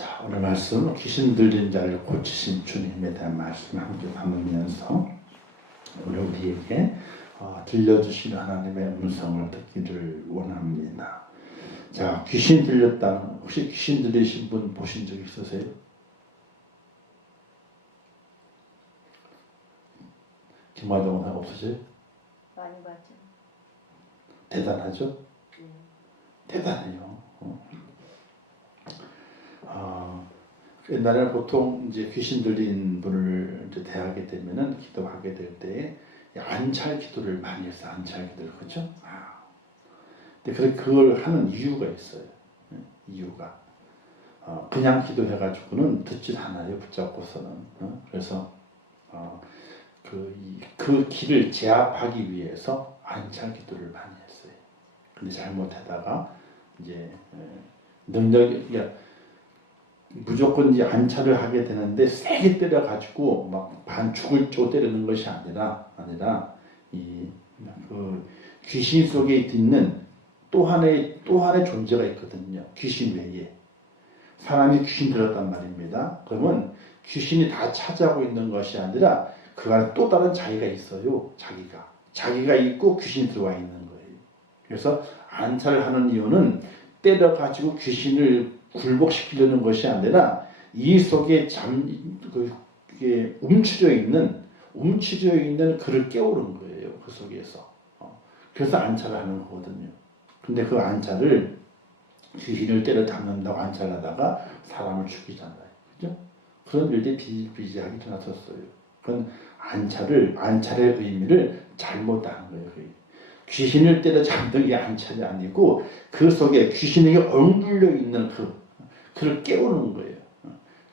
자, 오늘 말씀 귀신 들린 자를 고치신 주님에 대한 말씀 함께 나누면서 오늘 우리에게 들려주신 하나님의 음성을 듣기를 원합니다. 자, 귀신 들렸다. 혹시 귀신 들리신 분 보신 적 있으세요? 김화정은 없으세요? 많이 봤죠. 대단하죠? 대단해요. 옛날에는 보통 이제 귀신 들린 분을 이제 대하게 되면은 기도하게 될 때 안찰 기도를 많이 했어요. 안찰 기도를. 그렇죠? 근데 그걸 하는 이유가 있어요. 이유가. 그냥 기도해가지고는 듣질 않아요. 붙잡고서는. 그래서 그 길을 제압하기 위해서 안찰 기도를 많이 했어요. 근데 잘못하다가 이제 능력이 무조건 이제 안찰을 하게 되는데 세게 때려가지고 막 반죽을 쪼 때리는 것이 아니라 그 귀신 속에 있는 또 하나의 존재가 있거든요. 귀신 외에 사람이 귀신 들었단 말입니다. 그러면 귀신이 다 차지하고 있는 것이 아니라 그 안에 또 다른 자기가 있어요. 자기가 있고 귀신이 들어와 있는 거예요. 그래서 안찰을 하는 이유는 때려가지고 귀신을 굴복시키려는 것이 아니라 이 속에 움츠려 있는 그를 깨우는 거예요. 그 속에서. 그래서 안찰을 하는 거거든요. 근데 그 안찰을 귀신을 때려 잡는다고 안찰하다가 사람을 죽이잖아요. 그죠? 그런 일들이 비일비재하게 일어났었어요. 그건 안찰의 의미를 잘못한 거예요. 귀신을 때려 잡는 게 안찰이 아니고 그 속에 귀신에게 얽물려 있는 그를 깨우는 거예요.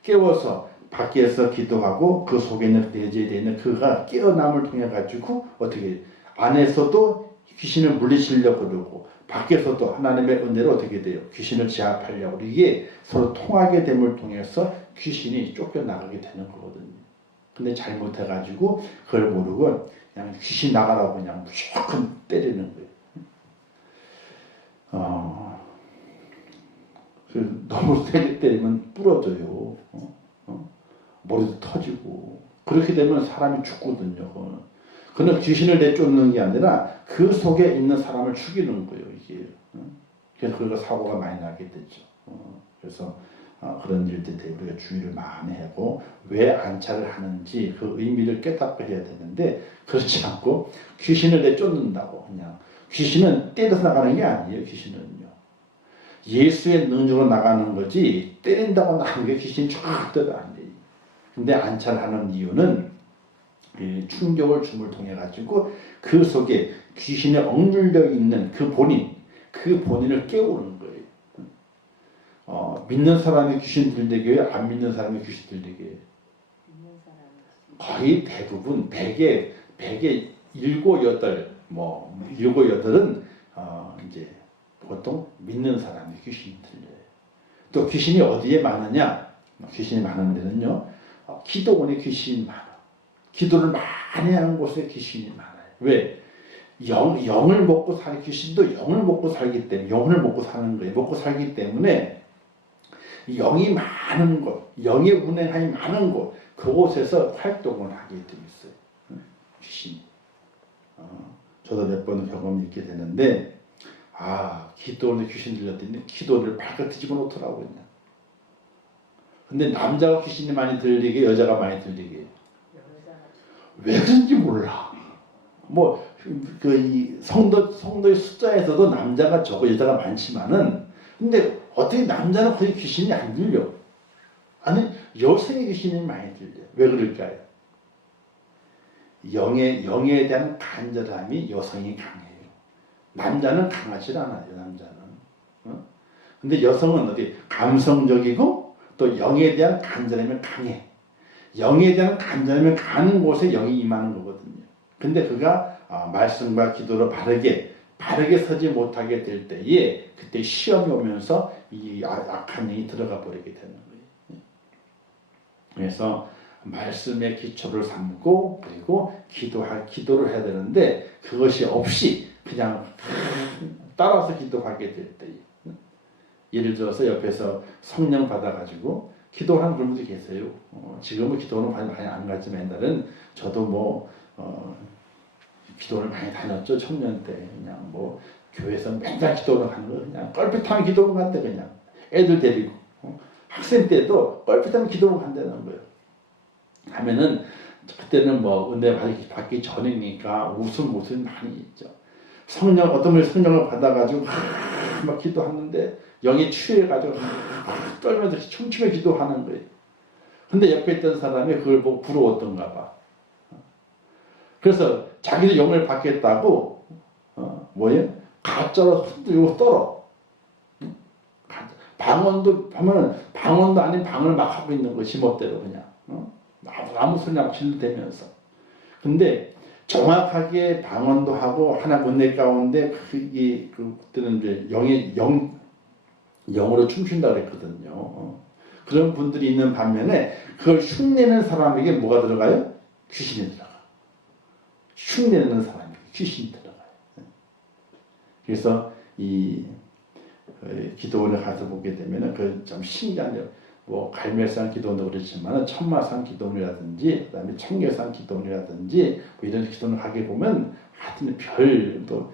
깨워서 밖에서 기도하고 그 속에 있는 내재되어 있는 그가 깨어남을 통해 가지고 어떻게 안에서도 귀신을 물리치려고 그러고 밖에서도 하나님의 은혜로 어떻게 돼요? 귀신을 제압하려고 이게 서로 통하게 됨을 통해서 귀신이 쫓겨나가게 되는 거거든요. 근데 잘못해가지고 그걸 모르고 그냥 귀신 나가라고 그냥 무조건 때리는 거예요. 너무 세게 때리면 부러져요. 머리도 터지고 그렇게 되면 사람이 죽거든요. 그는 귀신을 내쫓는 게 아니라 그 속에 있는 사람을 죽이는 거예요. 이게. 그래서 그가 사고가 많이 나게 되죠. 그래서 그런 일들 때문에 우리가 주의를 많이 하고 왜 안찰을 하는지 그 의미를 깨닫고 해야 되는데 그렇지 않고 귀신을 내쫓는다고 그냥 귀신은 때려서 나가는 게 아니에요. 귀신은요. 예수의 능력으로 나가는 거지 때린다고 나가는 게 귀신이 절대로 안 돼요. 근데 안찰하는 이유는 충격을 줌을 통해 가지고 그 속에 귀신에 억눌려 있는 그 본인을 깨우는 거예요. 믿는 사람이 귀신 들리게 해요? 안 믿는 사람이 귀신 들리게 해요? 거의 대부분 100에 7, 8은 이제 보통 믿는 사람이 귀신이 들려요. 또 귀신이 어디에 많으냐? 귀신이 많은 데는요. 기도원에 귀신이 많아. 기도를 많이 하는 곳에 귀신이 많아요. 왜? 영을 먹고 사는 귀신도 영을 먹고 살기 때문에 영을 먹고 사는 거예요. 먹고 살기 때문에 영이 많은 곳, 영의 운행함이 많은 곳, 그곳에서 활동을 하게 돼 있어요. 귀신이. 저도 몇 번 경험이 있게 되는데, 기도원에 귀신 들렸더니 기도를 발칵 뒤집어 놓더라고요. 그냥. 근데 남자가 귀신이 많이 들리게, 여자가 많이 들리게. 왜 그런지 몰라. 이 성도의 숫자에서도 남자가 적고 여자가 많지만은, 근데 어떻게 남자는 거의 귀신이 안 들려? 아니, 여성의 귀신이 많이 들려. 왜 그럴까요? 영에 대한 간절함이 여성이 강해요. 남자는 강하지 않아요, 남자는. 근데 여성은 어디 감성적이고 또 영에 대한 간절함이 강해. 영에 대한 간절함이 가는 곳에 영이 임하는 거거든요. 근데 그가 말씀과 기도로 바르게 서지 못하게 될 때에 그때 시험이 오면서 이 악한 영이 들어가 버리게 되는 거예요. 그래서 말씀의 기초를 삼고 그리고 기도를 해야 되는데 그것이 없이 그냥 따라서 기도하게 될 때에 예를 들어서 옆에서 성령 받아가지고 기도하는 분들이 계세요. 지금은 기도는 많이 안 가지만 옛날에는 저도 기도를 많이 다녔죠. 청년 때 그냥 교회에서 맨날 기도를 하는 거 그냥 껄핏하면 기도를 간대 그냥 애들 데리고 학생 때도 껄핏하면 기도를 간다는 거예요. 하면은 그때는 은혜 받기 전이니까 웃음 많이 있죠. 어떤 분이 성령을 받아가지고 막 기도하는데 영이 취해가지고 떨면서 춤추며 기도하는 거예요. 근데 옆에 있던 사람이 그걸 보고 부러웠던가 봐. 그래서 자기도 영을 받겠다고 가짜로 흔들고 떨어. 방언도 하면 방언도 아닌 방언을 막 하고 있는 거 지멋대로 그냥 아무 소리나 막 질러대면서. 근데 정확하게 방언도 하고 하나 은혜 가운데 그때는 이제 영으로 춤춘다 그랬거든요. 그런 분들이 있는 반면에 그걸 흉내내는 사람에게 뭐가 들어가요? 귀신이 들어가. 흉내내는 사람에게 귀신이 들어가요. 그래서 이 기도원에 가서 보게 되면은 그 참 신기하네요. 갈멜산 기도원도 그렇지만 천마산 기도원이라든지 그다음에 청계산 기도원이라든지 이런 기도원을 가게 보면 하여튼 별도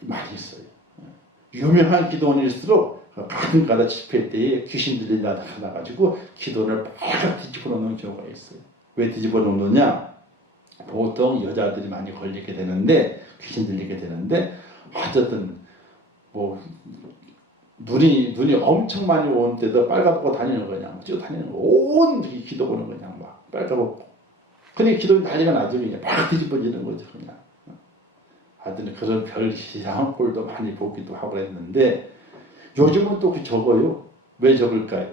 많이 있어요. 유명한 기도원일수록 가끔가다 집회 때에 귀신들이 나타나가지고 기도원을 빨갛게 뒤집어 놓는 경우가 있어요. 왜 뒤집어 놓느냐? 보통 여자들이 많이 걸리게 되는데 귀신 들리게 되는데 어쨌든 눈이 엄청 많이 오는 때도 빨갛고 다니는 거냐 뛰어다니는 거 온 기도원은 그냥 막 빨갛고 근데 기도 난리가 나죠. 그냥 막 뒤집어지는 거죠. 그냥 하여튼 그런 별 이상한 꼴도 많이 보기도 하고 그랬는데 요즘은 또 적어요. 왜 적을까요?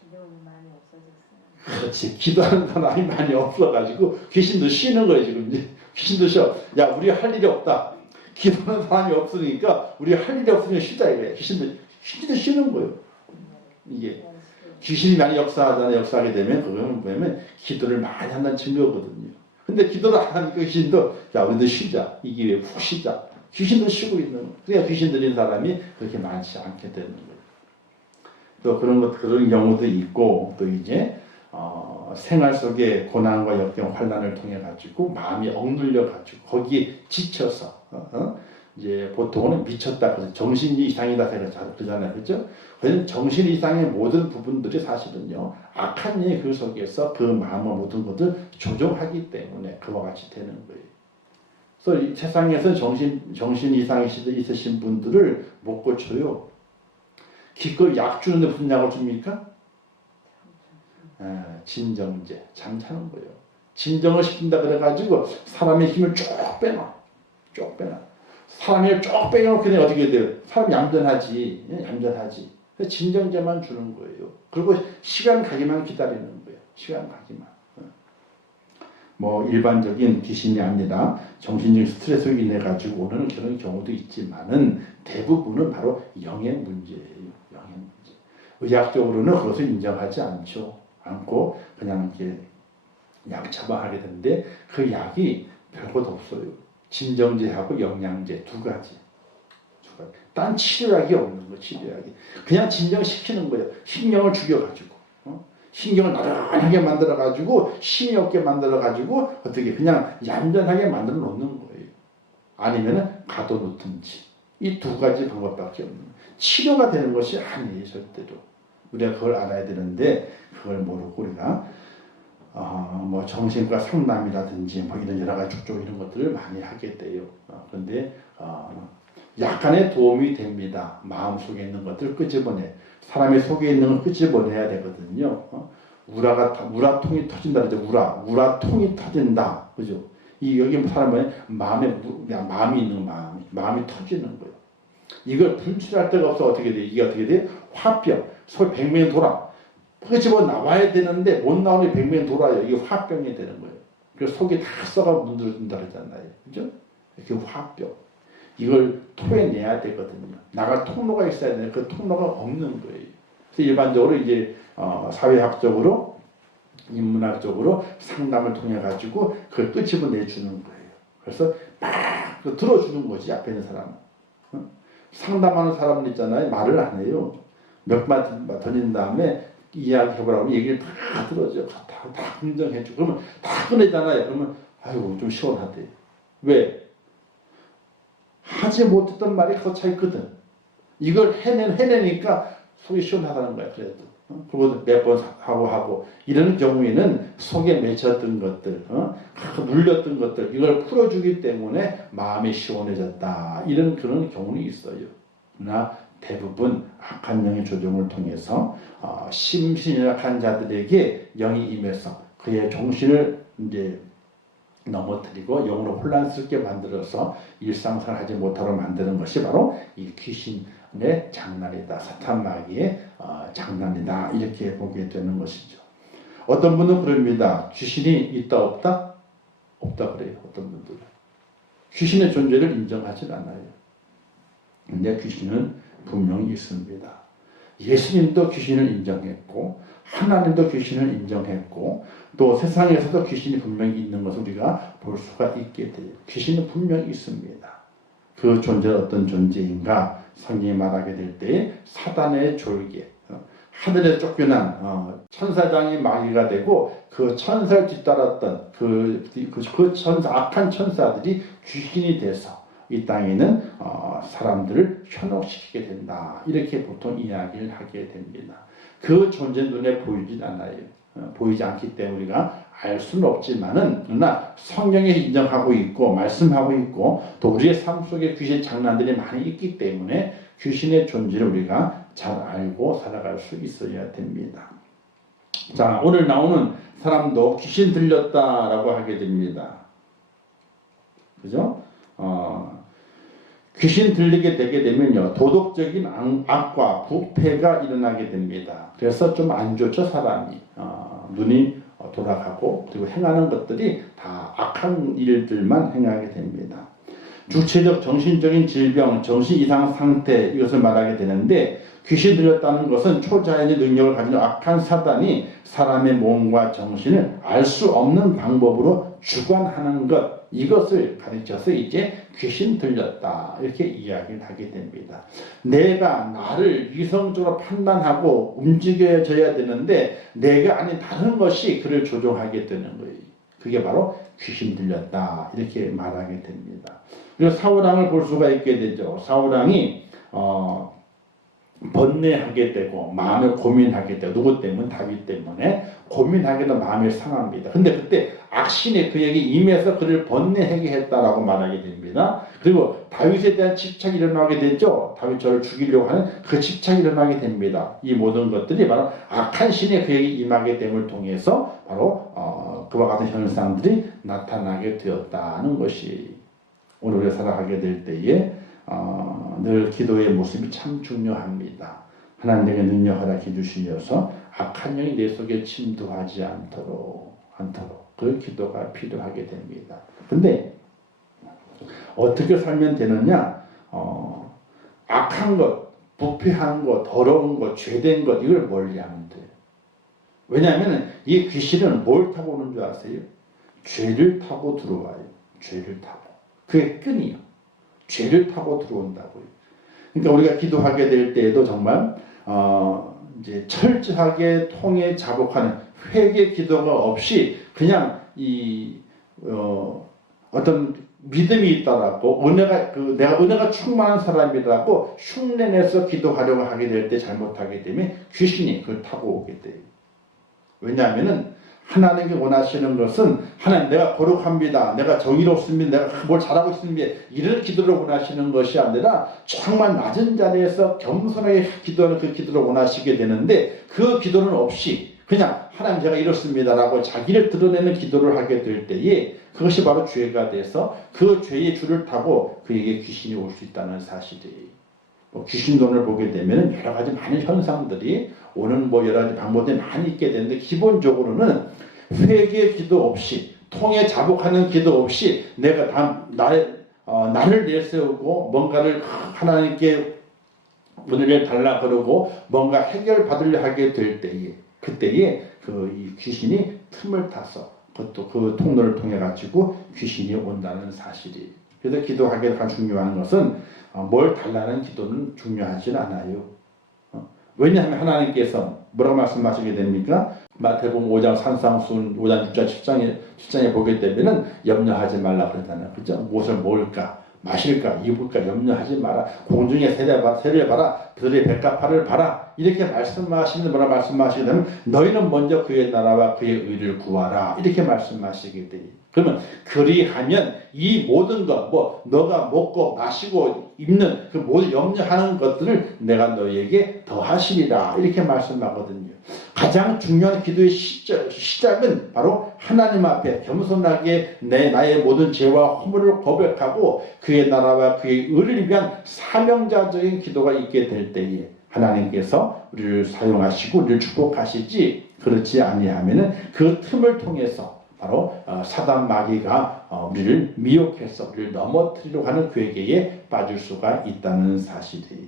기도원이 많이 없어졌어요. 그렇지. 기도하는 사람이 많이 없어가지고 귀신도 쉬는 거예요. 지금 이제 귀신도 쉬어. 야 우리 할 일이 없다. 기도하는 사람이 없으니까 우리 할 일이 없으면 쉬자 이거예요. 귀신도 쉬는 거예요. 이게 귀신이 많이 역사하게 되면 그거는 뭐냐면 기도를 많이 한다는 증거거든요. 근데 기도를 안 하니까 귀신도 야 우리도 쉬자. 이 기회에 푹 쉬자. 귀신도 쉬고 있는 거예요. 그러니까 귀신 들린 사람이 그렇게 많지 않게 되는 거예요. 또 그런 경우도 있고 또 이제 생활 속에 고난과 역경 환난을 통해 가지고 마음이 억눌려 가지고 거기에 지쳐서 이제 보통은 미쳤다 그래서 정신 이상이다 그러잖아요, 그렇죠? 그래서 정신 이상의 모든 부분들이 사실은요 악한 영의 그 속에서 그 마음의 모든 것을 조종하기 때문에 그와 같이 되는 거예요. 그래서 이 세상에서 정신 이상이 있으신 분들을 못 고쳐요. 기껏 약 주는데 무슨 약을 줍니까? 진정제, 잠자는 거예요. 진정을 시킨다 그래가지고 사람의 힘을 쭉 빼놔. 사람의 힘을 쭉 빼놓고 그냥 어떻게 돼요? 사람 얌전하지. 진정제만 주는 거예요. 그리고 시간 가기만 기다리는 거예요. 시간 가기만. 일반적인 귀신이 아니라 정신적인 스트레스로 인해 가지고 오는 그런 경우도 있지만은 대부분은 바로 영의 문제예요. 영의 문제. 의학적으로는 그것을 인정하지 않고 그냥 이렇게 약 처방하게 되는데 그 약이 별것 없어요. 진정제하고 영양제 두 가지. 딴 치료약이 없는 거 치료약이. 그냥 진정시키는 거예요. 신경을 죽여가지고. 신경을 나른하게 만들어가지고 힘이 없게 만들어가지고 어떻게 그냥 얌전하게 만들어 놓는 거예요. 아니면은 가둬놓든지. 이 두 가지 방법밖에 없는 거예요. 치료가 되는 것이 아니에요. 절대로. 우리가 그걸 알아야 되는데 그걸 모르고 우리가 정신과 상담이라든지 이런 여러 가지 쪽 이런 것들을 많이 하게 돼요. 그런데 약간의 도움이 됩니다. 마음속에 있는 것들을 끄집어내. 사람의 속에 있는 걸 끄집어내야 되거든요. 우라통이 터진다 그러죠. 우라통이 터진다. 그죠? 여기 사람은 마음이 있는 마음이 터지는 거예요. 이걸 분출할 데가 없어 어떻게 돼? 이게 어떻게 돼? 화병. 속 백명이 돌아. 끄집어 나와야 되는데 못 나오니 백명이 돌아요. 이게 화병이 되는 거예요. 그래서 속이 다 썩어 문드러진다 그러잖아요. 그죠? 이게 화병. 이걸 토해내야 되거든요. 나갈 통로가 있어야 되는데 그 통로가 없는 거예요. 그래서 일반적으로 이제 사회학적으로 인문학적으로 상담을 통해 가지고 그걸 끄집어내 주는 거예요. 그래서 막 들어주는 거지 앞에 있는 사람은. 상담하는 사람들 있잖아요. 말을 안 해요. 몇 마디 던진 다음에 이야기해보라고 얘기를 다 들어줘. 다 긍정해줘. 그러면 다 꺼내잖아요. 그러면 아이고 좀 시원하대. 왜? 하지 못했던 말이 더 차있거든. 이걸 해내니까 속이 시원하다는 거야. 그래도. 그리고 몇 번 하고 이런 경우에는 속에 맺혔던 것들, 눌렸던 것들 이걸 풀어주기 때문에 마음이 시원해졌다. 이런 그런 경우는 있어요. 그러나 대부분 악한 영의 조종을 통해서 심신약한 자들에게 영이 임해서 그의 정신을 이제 넘어뜨리고 영으로 혼란스럽게 만들어서 일상생활 하지 못하도록 만드는 것이 바로 이 귀신의 장난이다. 사탄 마귀의 장난이다. 이렇게 보게 되는 것이죠. 어떤 분은 그럽니다. 귀신이 있다 없다? 없다 그래요. 어떤 분들은. 귀신의 존재를 인정하지 않아요. 근데 귀신은 분명히 있습니다. 예수님도 귀신을 인정했고 하나님도 귀신을 인정했고 또 세상에서도 귀신이 분명히 있는 것을 우리가 볼 수가 있게 돼요. 귀신은 분명히 있습니다. 그 존재는 어떤 존재인가? 성경이 말하게 될 때 사단의 졸개, 하늘에 쫓겨난 천사장이 마귀가 되고 그 천사를 뒤따랐던 그 천사, 악한 천사들이 귀신이 돼서 이 땅에는 사람들을 현혹시키게 된다. 이렇게 보통 이야기를 하게 됩니다. 그 존재는 눈에 보이진 않아요. 보이지 않기 때문에 우리가 알 수는 없지만은 그러나 성경에 인정하고 있고 말씀하고 있고 또 우리의 삶 속에 귀신 장난들이 많이 있기 때문에 귀신의 존재를 우리가 잘 알고 살아갈 수 있어야 됩니다. 자, 오늘 나오는 사람도 귀신 들렸다라고 하게 됩니다. 그죠? 귀신 들리게 되게 되면요, 도덕적인 악과 부패가 일어나게 됩니다. 그래서 좀 안 좋죠, 사람이. 눈이 돌아가고, 그리고 행하는 것들이 다 악한 일들만 행하게 됩니다. 주체적 정신적인 질병, 정신 이상 상태, 이것을 말하게 되는데, 귀신 들렸다는 것은 초자연의 능력을 가진 악한 사단이 사람의 몸과 정신을 알 수 없는 방법으로 주관하는 것, 이것을 가르쳐서 이제 귀신 들렸다 이렇게 이야기를 하게 됩니다. 내가 나를 이성적으로 판단하고 움직여져야 되는데 내가 아닌 다른 것이 그를 조종하게 되는 거예요. 그게 바로 귀신 들렸다 이렇게 말하게 됩니다. 그리고 사울왕을 볼 수가 있게 되죠. 사울왕이 번뇌하게 되고 마음을 고민하게 되고 누구 때문에? 다윗 때문에 고민하게 되면 마음이 상합니다. 근데 그때 악신이 그에게 임해서 그를 번뇌하게 했다라고 말하게 됩니다. 그리고 다윗에 대한 집착이 일어나게 되죠. 다윗 저를 죽이려고 하는 그 집착이 일어나게 됩니다. 이 모든 것들이 바로 악한 신이 그에게 임하게 됨을 통해서 바로 그와 같은 현상들이 나타나게 되었다는 것이 오늘 우리가 살아가게 될 때에 늘 기도의 모습이 참 중요합니다. 하나님에게 능력 허락해 주시어서 악한 영이 내 속에 침투하지 않도록 그 기도가 필요하게 됩니다. 근데 어떻게 살면 되느냐? 악한 것, 부패한 것, 더러운 것, 죄된 것 이걸 멀리하면 돼요. 왜냐하면 이 귀신은 뭘 타고 오는 줄 아세요? 죄를 타고 들어와요. 죄를 타고. 그게 끈이요. 죄를 타고 들어온다고요. 그러니까 우리가 기도하게 될 때에도 정말 이제 철저하게 통해 자복하는 회개 기도가 없이 그냥 어떤 믿음이 있다라고 내가 은혜가 충만한 사람이라고 흉내내서 기도하려고 하게 될 때 잘못하게 되면 귀신이 그걸 타고 오게 돼요. 왜냐하면은 하나님께 원하시는 것은 하나님 내가 거룩합니다. 내가 정의롭습니다. 내가 뭘 잘하고 있습니다. 이런 기도를 원하시는 것이 아니라 정말 낮은 자리에서 겸손하게 기도하는 그 기도를 원하시게 되는데 그 기도는 없이 그냥 하나님 제가 이렇습니다라고 자기를 드러내는 기도를 하게 될 때에 그것이 바로 죄가 돼서 그 죄의 줄을 타고 그에게 귀신이 올 수 있다는 사실이에요. 귀신론을 보게 되면 여러 가지 많은 현상들이 오는 여러 가지 방법들이 많이 있게 되는데 기본적으로는 회개 기도 없이 통해 자복하는 기도 없이 내가 나를 내세우고 뭔가를 하나님께 은혜를 달라 그러고 뭔가 해결받으려 하게 될 때에 그때에 이 귀신이 틈을 타서 그것도 그 통로를 통해 가지고 귀신이 온다는 사실이 그래서 기도하기가 중요한 것은 뭘 달라는 기도는 중요하지 않아요. 왜냐하면 하나님께서 뭐라고 말씀하시게 됩니까? 마태복음 5장 산상수훈 5장 6장 7장에 보게 되면은 염려하지 말라 그러잖아요. 그죠? 무엇을 먹을까, 마실까, 입을까 염려하지 마라. 공중의 새를 봐라. 들의 백합화를 봐라. 이렇게 말씀하시면 뭐라 말씀하시게 되면 너희는 먼저 그의 나라와 그의 의를 구하라. 이렇게 말씀하시게 돼요. 그러면 그리하면 이 모든 것, 뭐 너가 먹고 마시고 입는 그 모든 염려하는 것들을 내가 너희에게 더하시리라. 이렇게 말씀하거든요. 가장 중요한 기도의 시작은 바로 하나님 앞에 겸손하게 나의 모든 죄와 허물을 고백하고 그의 나라와 그의 의를 위한 사명자적인 기도가 있게 될 때에 하나님께서 우리를 사용하시고 우리를 축복하시지, 그렇지 아니하면은 그 틈을 통해서 바로 사단 마귀가 우리를 미혹해서 우리를 넘어뜨리려고 하는 괴계에 빠질 수가 있다는 사실이에요.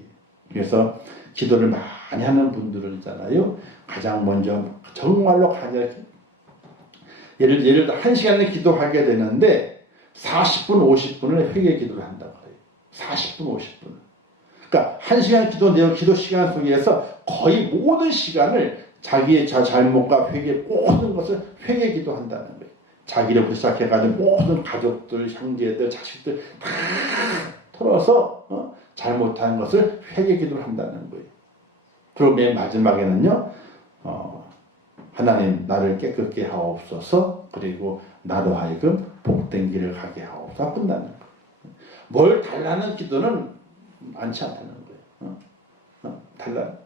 그래서 기도를 많이 하는 분들은 있잖아요. 가장 먼저 정말로 예를 들어 1시간을 기도하게 되는데 40분, 50분을 회개 기도를 한다고 해요. 40분, 50분. 그러니까 1시간 기도 시간 속에서 거의 모든 시간을 자기의 잘못과 회개 모든 것을 회개 기도한다는 거예요. 자기를 시작해가지고 모든 가족들, 형제들, 자식들 다 털어서 잘못한 것을 회개 기도를 한다는 거예요. 그리고 맨 마지막에는요, 하나님 나를 깨끗게 하옵소서, 그리고 나로 하여금 복된 길을 가게 하옵소서 끝나는 거예요. 뭘 달라는 기도는 많지 않다는 거예요. 달라.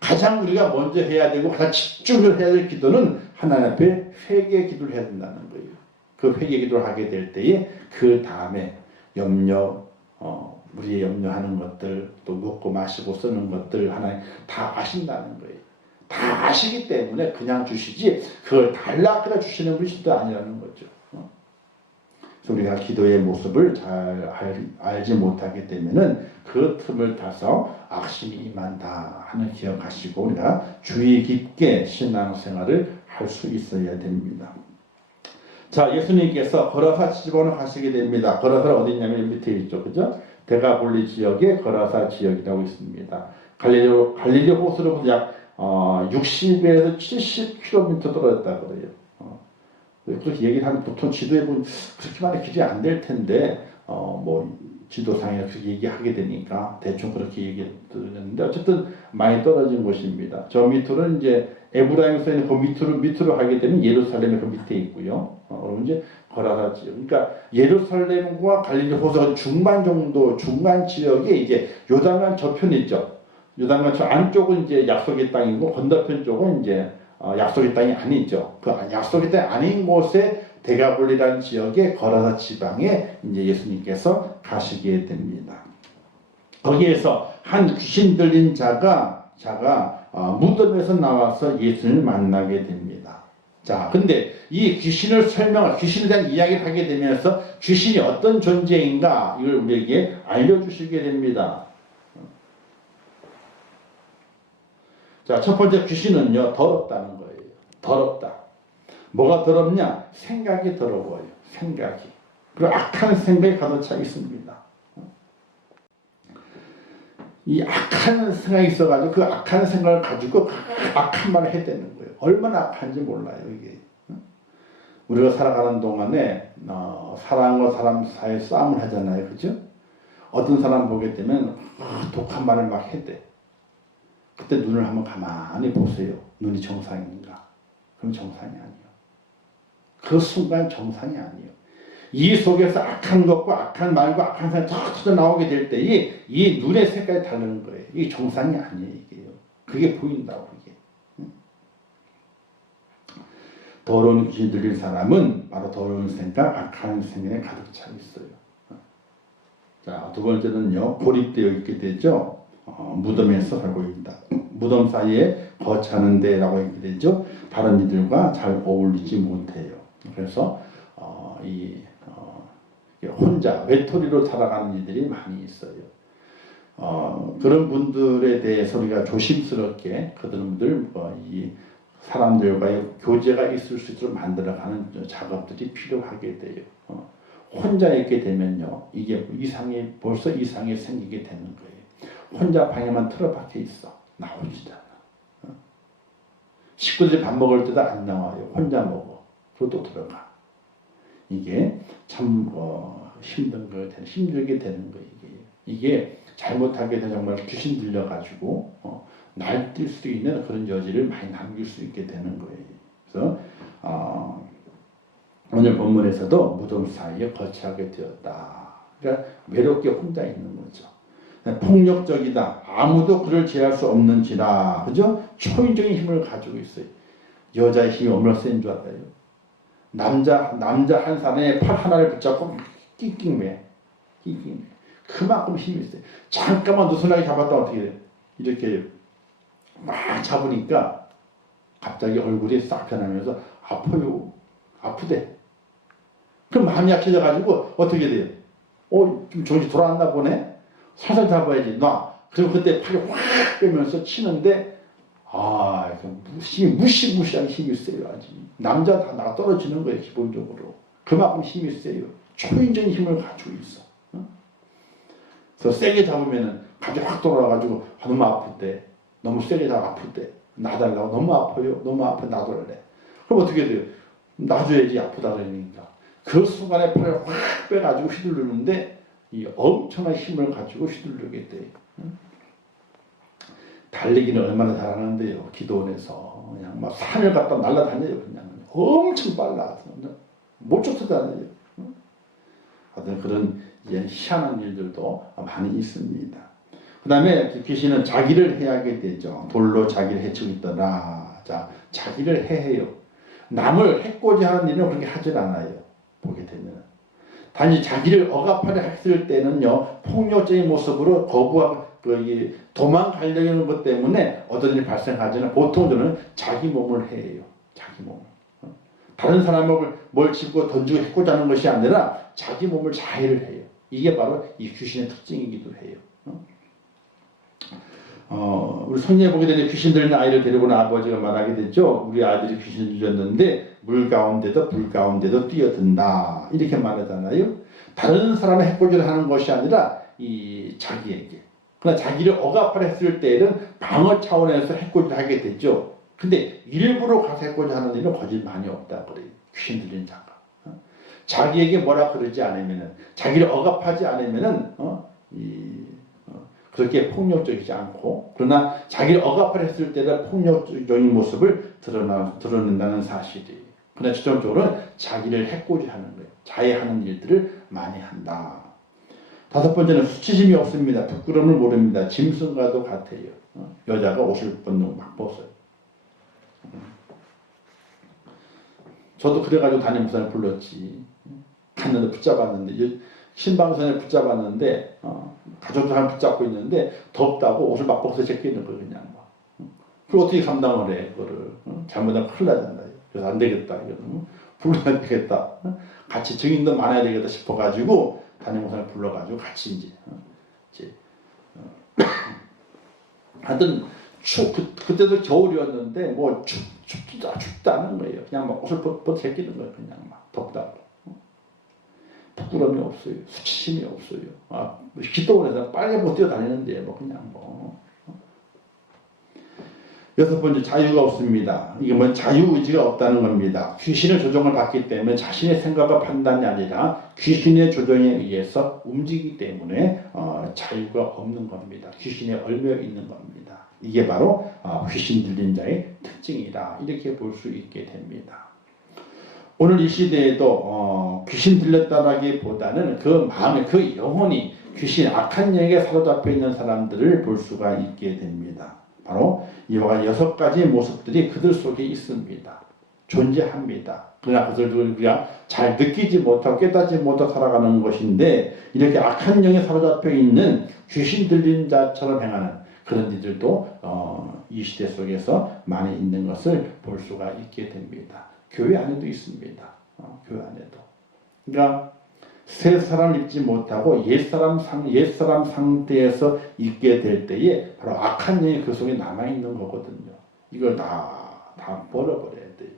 가장 우리가 먼저 해야 되고 가장 집중을 해야 될 기도는 하나님 앞에 회개 기도를 해야 된다는 거예요. 그 회개 기도를 하게 될 때에 그 다음에 우리 염려하는 것들, 또 먹고 마시고 쓰는 것들 하나님 다 아신다는 거예요. 다 아시기 때문에 그냥 주시지 그걸 달라 그래 주시는 분이 진짜 아니라는 거죠. 그래서 우리가 기도의 모습을 잘 알지 못하기 때문에는 그 틈을 타서 악심이 임한다 하는 기억하시고 우리가 주의 깊게 신앙생활을 할 수 있어야 됩니다. 자, 예수님께서 거라사 지방으로 가시게 됩니다. 거라사가 어디냐면 밑에 있죠, 그죠? 데가볼리 지역에 거라사 지역이라고 있습니다. 갈릴리 호수로부터 약 60에서 70km 떨어졌다 그래요. 그렇게 얘기를 하면 보통 지도에 보면 그렇게 많이 길이 안 될 텐데 뭐 지도상에 그렇게 얘기하게 되니까 대충 그렇게 얘기했는데 어쨌든 많이 떨어진 곳입니다. 저 밑으로는 이제 에브라임에서 있는 그 밑으로 하게 되면 예루살렘의 그 밑에 있고요. 그러면 이제 거라사 지역. 그러니까 예루살렘과 갈릴리 호수 중간 지역에 이제 요단강 저편 있죠. 요단강 저 안쪽은 이제 약속의 땅이고 건너편 쪽은 이제 약속의 땅이 아니죠. 그 약속의 땅이 아닌 곳에 데가볼리라는 지역의 거라사 지방에 이제 예수님께서 가시게 됩니다. 거기에서 한 귀신 들린 자가 무덤에서 나와서 예수님을 만나게 됩니다. 자, 근데 이 귀신에 대한 이야기를 하게 되면서 귀신이 어떤 존재인가 이걸 우리에게 알려주시게 됩니다. 자, 첫 번째 귀신은요, 더럽다는 거예요. 더럽다. 뭐가 더럽냐? 생각이 더러워요. 생각이. 그리고 악한 생각이 가득 차 있습니다. 이 악한 생각이 있어가지고 그 악한 생각을 가지고 악한 말을 해야 되는 거예요. 얼마나 악한지 몰라요, 이게. 우리가 살아가는 동안에 사람과 사람 사이에 싸움을 하잖아요. 그죠? 어떤 사람 보게 되면 독한 말을 막 해대. 그때 눈을 한번 가만히 보세요. 눈이 정상인가? 그럼 정상이 아니에요. 그 순간 정상이 아니에요. 이 속에서 악한 것과 악한 말과 악한 생각이 다 터져 나오게 될 때에 이 눈의 색깔이 다르는 거예요. 이게 정상이 아니에요. 이게요. 그게 보인다고 이게. 더러운 귀신 들린 사람은 바로 더러운 생각, 악한 생각에 가득 차 있어요. 자, 두 번째는요, 고립되어 있게 되죠. 무덤에서 살고 있다. 무덤 사이에 거처하는 데라고 얘기 되죠. 다른 이들과 잘 어울리지 못해요. 그래서 혼자 외톨이로 살아가는 이들이 많이 있어요. 그런 분들에 대해서 우리가 조심스럽게 그들을 이 사람들과의 교제가 있을 수 있도록 만들어가는 작업들이 필요하게 돼요. 혼자 있게 되면요, 이게 벌써 이상이 생기게 되는 거예요. 혼자 방에만 틀어박혀 있어. 나오지도 않아. 식구들이 밥 먹을 때도 안 나와요. 혼자 먹어. 그리고 또 들어가. 이게 참 힘들게 되는 거예요. 이게 잘못하게 되면 정말 귀신 들려가지고 날뛸 수 있는 그런 여지를 많이 남길 수 있게 되는 거예요. 그래서 오늘 본문에서도 무덤 사이에 거처하게 되었다. 그러니까 외롭게 혼자 있는 거죠. 폭력적이다. 아무도 그를 제할 수 없는지라. 그죠? 초인적인 힘을 가지고 있어요. 여자의 힘이 얼마나 센 줄 알아요? 남자 한 사람의 팔 하나를 붙잡고 낑낑매. 그만큼 힘이 있어요. 잠깐만 느슨하게 잡았다 어떻게 돼? 이렇게 막 잡으니까 갑자기 얼굴이 싹 변하면서 아파요. 아프대. 그럼 마음이 약해져가지고 어떻게 돼요? 좀 정신 돌아왔나 보네? 살살 잡아야지. 놔. 그리고 그때 팔이 확 빼면서 치는데 무시무시한 힘이 세요. 아직. 남자 다 나가 떨어지는 거예요. 기본적으로. 그만큼 힘이 세요. 초인적인 힘을 가지고 있어. 그래서 세게 잡으면은 갑자기 확 돌아와가지고 너무 아플 때, 너무 세게 잡아 아플 때 놔달라고 너무 아파요. 너무 아파 놔달래. 그럼 어떻게 돼요? 놔줘야지 아프다 그러니까. 그 순간에 팔을 확 빼가지고 휘두르는데 이 엄청난 힘을 가지고 휘두르게 돼요. 달리기는 얼마나 잘하는데요. 기도원에서 그냥 막 산을 갖다 날아다녀요. 그냥 엄청 빨라. 못 쫓아다녀요. 하여튼 그런 희한한 일들도 많이 있습니다. 그 다음에 귀신은 자기를 해하게 되죠. 돌로 자기를 해치고 있더라. 자, 자기를 해해요. 남을 해코지 하는 일은 그렇게 하질 않아요. 보게 되면. 단지 자기를 억압하려 했을 때는요, 폭력적인 모습으로 거부하고 도망가려는 것 때문에 어떤 일이 발생하지는 보통 저는 자기 몸을 해요. 자기 몸. 다른 사람을 뭘 짚고 던지고 해코지 하는 것이 아니라 자기 몸을 자해를 해요. 이게 바로 이 귀신의 특징이기도 해요. 우리 성경에 보게 되는 귀신 들린 아이를 데리고 온 아버지가 말하게 되죠. 우리 아들이 귀신을 들렸는데 물 가운데도 불 가운데도 뛰어든다. 이렇게 말하잖아요. 다른 사람의 해코지를 하는 것이 아니라 이 자기에게. 그러나 자기를 억압을 했을 때는 방어 차원에서 해코지를 하게 되죠. 근데 일부러 가서 해코지 하는 일은 거짓 많이 없다 그래요. 귀신 들린 자가. 자기에게 뭐라 그러지 않으면은, 자기를 억압하지 않으면은 그렇게 폭력적이지 않고, 그러나 자기를 억압을 했을 때는 폭력적인 모습을 드러낸다는 사실이에요. 그러나 최종적으로는 자기를 해코지 하는 거예요. 자해하는 일들을 많이 한다. 다섯 번째는 수치심이 없습니다. 부끄러움을 모릅니다. 짐승과도 같아요. 여자가 옷을 막 벗어요. 저도 그래가지고 담임목사를 불렀지. 갔는데 붙잡았는데, 신방선에 붙잡았는데, 가족들 한 붙잡고 있는데, 덥다고 옷을 막 벗어 제끼는 거예요, 그냥 막. 그걸 어떻게 감당을 해, 그거를. 잘못하면 큰일 나잖아요. 그래서 안 되겠다, 이거는. 불러야 되겠다. 같이 증인도 많아야 되겠다 싶어가지고, 담임목사를 불러가지고 같이 하여튼, 그때도 겨울이었는데, 뭐, 춥다는 거예요. 그냥 막 옷을 벗어 제끼는 거예요, 그냥 막. 덥다고. 부끄러움이 없어요. 수치심이 없어요. 기도원에서 빨리 못 뛰어다니는데 뭐 그냥 뭐. 여섯 번째, 자유가 없습니다. 이게 뭐 자유의지가 없다는 겁니다. 귀신의 조종을 받기 때문에 자신의 생각과 판단이 아니라 귀신의 조종에 의해서 움직이기 때문에 자유가 없는 겁니다. 귀신에 얽매여 있는 겁니다. 이게 바로 귀신 들린 자의 특징이다. 이렇게 볼 수 있게 됩니다. 오늘 이 시대에도 귀신 들렸다라기보다는 그 마음에 그 영혼이 귀신 악한 영에 사로잡혀 있는 사람들을 볼 수가 있게 됩니다. 바로 이와 여섯 가지 모습들이 그들 속에 있습니다. 존재합니다. 그러나 그들을 우리가 잘 느끼지 못하고 깨닫지 못하고 살아가는 것인데, 이렇게 악한 영에 사로잡혀 있는 귀신 들린 자처럼 행하는 그런 이들도 이 시대 속에서 많이 있는 것을 볼 수가 있게 됩니다. 교회 안에도 있습니다. 교회 안에도. 그러니까 새 사람을 입지 못하고 옛사람 상태에서 있게 될 때에 바로 악한 영이 그 속에 남아있는 거거든요. 이걸 다 버려버려야 돼요.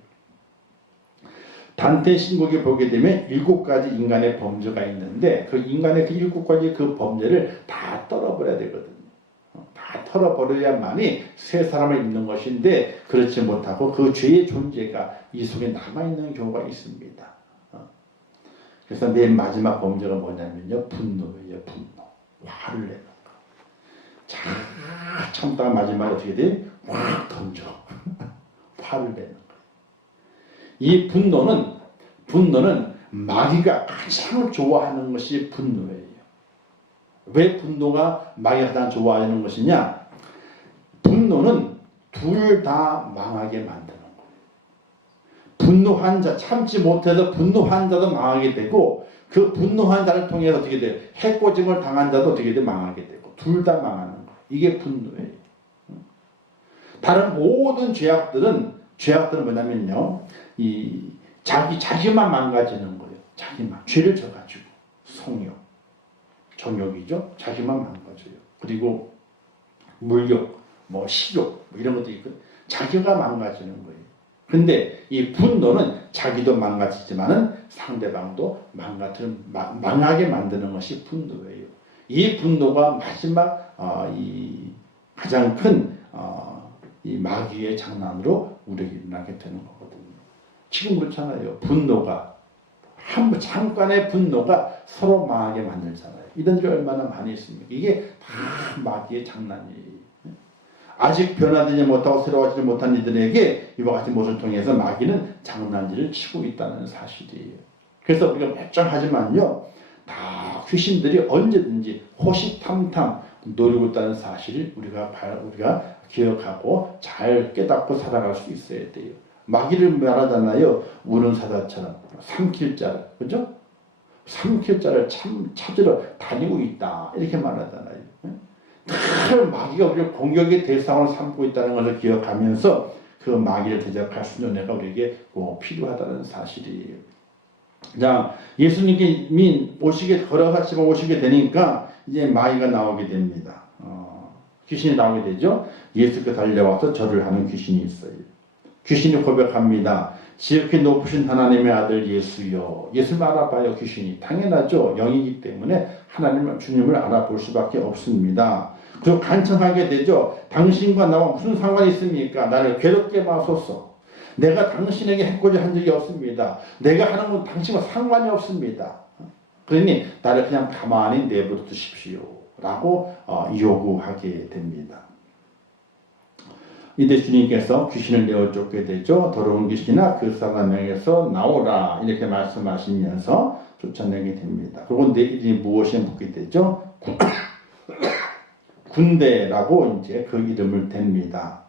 단테 신곡에 보게 되면 7가지 인간의 범죄가 있는데 그 인간의 그 7가지 그 범죄를 다 떨어버려야 되거든요. 다 털어버려야만이 새 사람을 입는 것인데 그렇지 못하고 그 죄의 존재가 이 속에 남아있는 경우가 있습니다. 그래서 맨 마지막 범죄가 뭐냐면요. 분노예요. 분노. 화를 내는 거. 자, 참다가 마지막에 어떻게 돼? 확 던져. 화를 내는 거. 이 분노는 마귀가 가장 좋아하는 것이 분노예요. 왜 분노가 마귀가 가장 좋아하는 것이냐? 분노는 둘 다 망하게 만드는 거예요. 분노한 자, 참지 못해서 분노한 자도 망하게 되고 그 분노한 자를 통해서 어떻게 돼요? 해코짐을 당한 자도 어떻게 돼요? 망하게 되고 둘 다 망하는 거예요. 이게 분노예요. 다른 모든 죄악들은 뭐냐면요. 자기만 망가지는 거예요. 자기만. 죄를 져가지고. 성욕. 정욕이죠. 자기만 망가져요. 그리고 물욕, 식욕, 이런 것도 있고, 자기가 망가지는 거예요. 근데 이 분노는 자기도 망가지지만은 상대방도 망하게 만드는 것이 분노예요. 이 분노가 마지막, 가장 큰, 이 마귀의 장난으로 우리에게 일어나게 되는 거거든요. 지금 그렇잖아요. 분노가 잠깐의 분노가 서로 망하게 만들잖아요. 이런 일이 얼마나 많이 있습니까? 이게 다 마귀의 장난이에요. 아직 변화되지 못하고 새로워지지 못한 이들에게 이와 같은 것을 통해서 마귀는 장난질을 치고 있다는 사실이에요. 그래서 우리가 멀쩡하지만요, 다 귀신들이 언제든지 호시탐탐 노리고 있다는 사실을 우리가 기억하고 잘 깨닫고 살아갈 수 있어야 돼요. 마귀를 말하잖아요. 우는 사자처럼 삼킬 자를, 그죠? 삼킬 자를 찾으러 다니고 있다. 이렇게 말하잖아요. 늘 마귀가 우리를 공격의 대상으로 삼고 있다는 것을 기억하면서 그 마귀를 대적할 수련회가 우리에게 꼭 필요하다는 사실이에요. 자, 예수님이 걸어가시고 오시게 되니까 이제 마귀가 나오게 됩니다. 귀신이 나오게 되죠. 예수께 달려와서 절을 하는 귀신이 있어요. 귀신이 고백합니다. 지극히 높으신 하나님의 아들 예수여. 예수를 알아봐요. 귀신이. 당연하죠. 영이기 때문에 하나님 주님을 알아볼 수밖에 없습니다. 그리고 간청하게 되죠. 당신과 나와 무슨 상관이 있습니까? 나를 괴롭게 마소서. 내가 당신에게 해코지 한 적이 없습니다. 내가 하는 건 당신과 상관이 없습니다. 그러니 나를 그냥 가만히 내버려 두십시오. 라고 요구하게 됩니다. 이때 주님께서 귀신을 내어 쫓게 되죠. 더러운 귀신아 그 사람에게서 나오라 이렇게 말씀하시면서 쫓아내게 됩니다. 그리고 내 이름이 무엇이 묻게 되죠? 군대라고 이제 그 이름을 댑니다.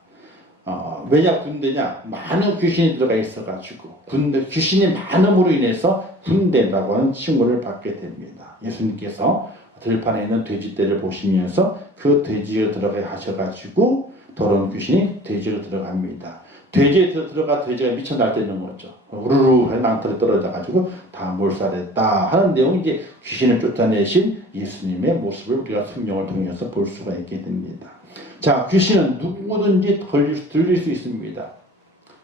왜냐 군대냐? 많은 귀신이 들어가 있어가지고 귀신이 많음으로 인해서 군대라고 하는 칭호를 받게 됩니다. 예수님께서 들판에 있는 돼지떼를 보시면서 그 돼지에 들어가 하셔가지고 더러운 귀신이 돼지로 들어갑니다. 돼지에 들어가 돼지가 미쳐 날뛰는 거죠. 우르르 낭떠러 떨어져가지고 다 몰살했다 하는 내용이 이제 귀신을 쫓아내신 예수님의 모습을 우리가 성경을 통해서 볼 수가 있게 됩니다. 자, 귀신은 누구든지 들릴 수 있습니다.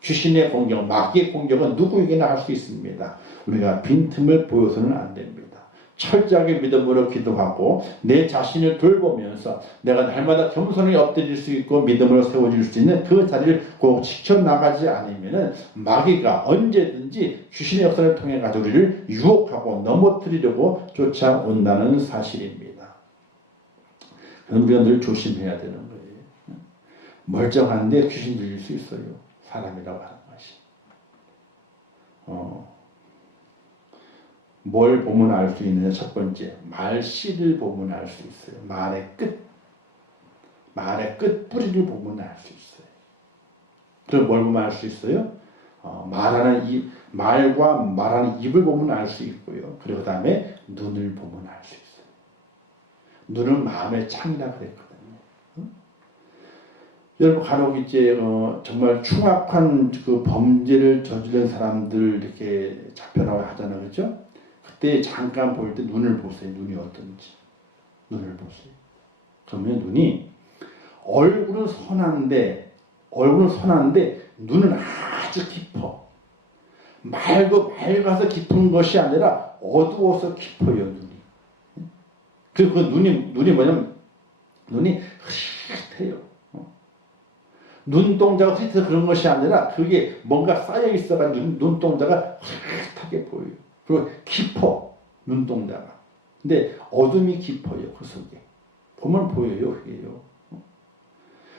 귀신의 공격, 마귀의 공격은 누구에게나 할 수 있습니다. 우리가 빈틈을 보여서는 안 됩니다. 철저하게 믿음으로 기도하고 내 자신을 돌보면서 내가 날마다 겸손히 엎드릴 수 있고 믿음으로 세워질 수 있는 그 자리를 꼭 지켜나가지 않으면 마귀가 언제든지 귀신의 역사를 통해 가지고 우리를 유혹하고 넘어뜨리려고 쫓아온다는 사실입니다. 그럼 우리가 늘 조심해야 되는 거예요. 멀쩡한데 귀신 들릴 수 있어요. 사람이라고 하는 것이. 뭘 보면 알 수 있느냐? 첫 번째, 말씨를 보면 알 수 있어요. 말의 끝 뿌리를 보면 알 수 있어요. 그럼 뭘 보면 알 수 있어요? 말과 말하는 입을 보면 알 수 있고요. 그리고 그 다음에 눈을 보면 알 수 있어요. 눈은 마음의 창이라 그랬거든요. 여러분 간혹 이제 정말 흉악한 그 범죄를 저지른 사람들 이렇게 잡혀나와 하잖아요, 그렇죠? 그때 잠깐 볼 때 눈을 보세요. 눈이 어떤지. 눈을 보세요. 그러면 눈이 얼굴은 선한데 눈은 아주 깊어. 맑아서 깊은 것이 아니라 어두워서 깊어요, 눈이. 그리고 그 눈이 뭐냐면 눈이 흐릿해요. 눈동자가 흐릿해서 그런 것이 아니라 그게 뭔가 쌓여 있어가지고 눈동자가 흐릿하게 보여요. 그리고 깊어, 눈동자가. 근데 어둠이 깊어요, 그 속에. 보면 보여요, 그게요.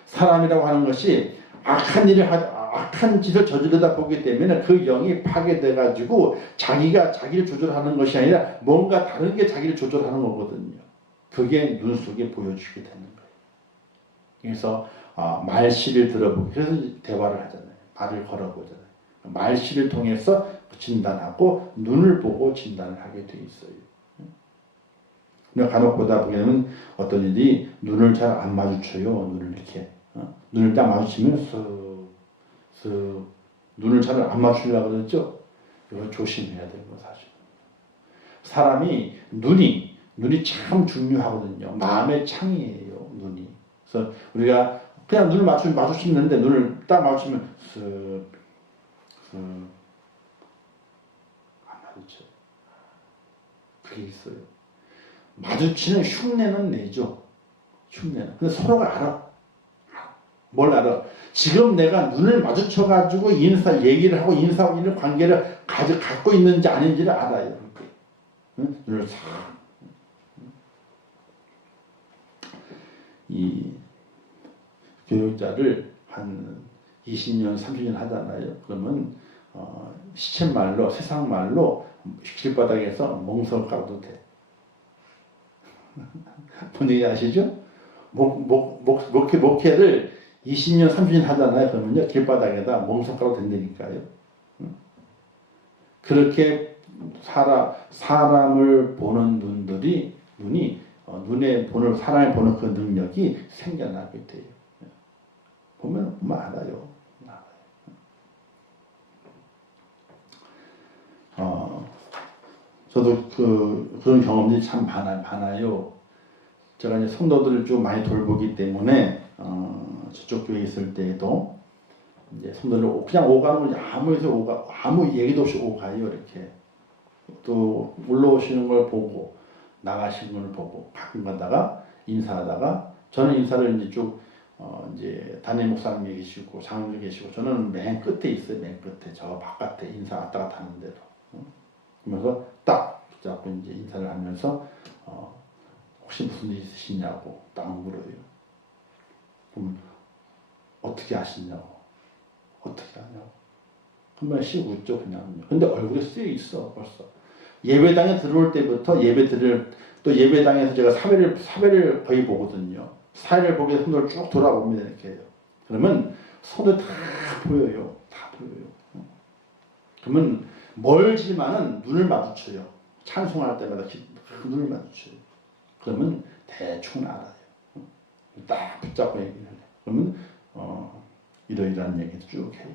사람이라고 하는 것이 악한 짓을 저지르다 보기 때문에 그 영이 파괴돼가지고 자기가 자기를 조절하는 것이 아니라 뭔가 다른 게 자기를 조절하는 거거든요. 그게 눈 속에 보여주게 되는 거예요. 그래서 말씨를 들어보고, 그래서 대화를 하잖아요. 말을 걸어보잖아요. 말씨를 통해서 진단하고 눈을 보고 진단을 하게 돼 있어요. 근데 간혹 보다 보면 어떤 일이 눈을 잘 안 마주쳐요. 눈을 이렇게 눈을 딱 마주치면 눈을 잘 안 맞추려고 그러죠. 이거 조심해야 되는 거 사실. 사람이 눈이 참 중요하거든요. 마음의 창이에요, 눈이. 그래서 우리가 그냥 눈을 마주치는데 눈을 딱 마주치면 안 마주쳐요. 그게 있어요. 마주치는 흉내는 내죠. 흉내는. 근데 서로가 알아. 뭘 알아? 지금 내가 눈을 마주쳐가지고 얘기를 하고 인사하고 있는 관계를 갖고 있는지 아닌지를 알아요. 응? 눈을 싹. 이 교육자를 한 20년, 30년 하잖아요. 그러면 시쳇말로, 세상말로 길바닥에서 멍석 깔아도 돼. 뭔 얘기 아시죠? 목회를 20년, 30년 하잖아요. 그러면요, 길바닥에다 멍석 깔아도 된다니까요. 그렇게 사람을 보는 눈이 사람을 보는 그 능력이 생겨나게 돼요. 보면 알아요. 저도 그런 경험들이 참 많아요. 제가 이제 성도들을 좀 많이 돌보기 때문에 저쪽 교회에 있을 때에도 이제 성도들 그냥 오가는 거 아무 얘기도 없이 오가요. 이렇게 또 올라오시는 걸 보고 나가시는 걸 보고 가끔 가다가 인사하다가 저는 인사를 이제 쭉 이제 담임 목사님이 계시고 장로님 계시고 저는 맨 끝에 있어요. 맨 끝에 저 바깥에 인사 왔다 갔다 하는 대로. 그러면서 딱 붙잡고 이제 인사를 하면서 혹시 무슨 일 있으시냐고 딱 물어요. 그럼 어떻게 아시냐고. 어떻게 하냐고. 한번 씩 웃죠 그냥. 근데 얼굴에 쓰여 있어 벌써. 예배당에 들어올 때부터 또 예배당에서 제가 사회를 거의 보거든요. 사회를 보게 손을 쭉 돌아봅니다 이렇게 해요. 그러면 손을 다 보여요. 다 보여요. 그러면 멀지만은 눈을 마주쳐요. 찬송할 때마다 눈을 마주쳐요. 그러면 대충 알아요. 딱 붙잡고 얘기를 해요. 그러면 이러이러한 얘기도 쭉 해요.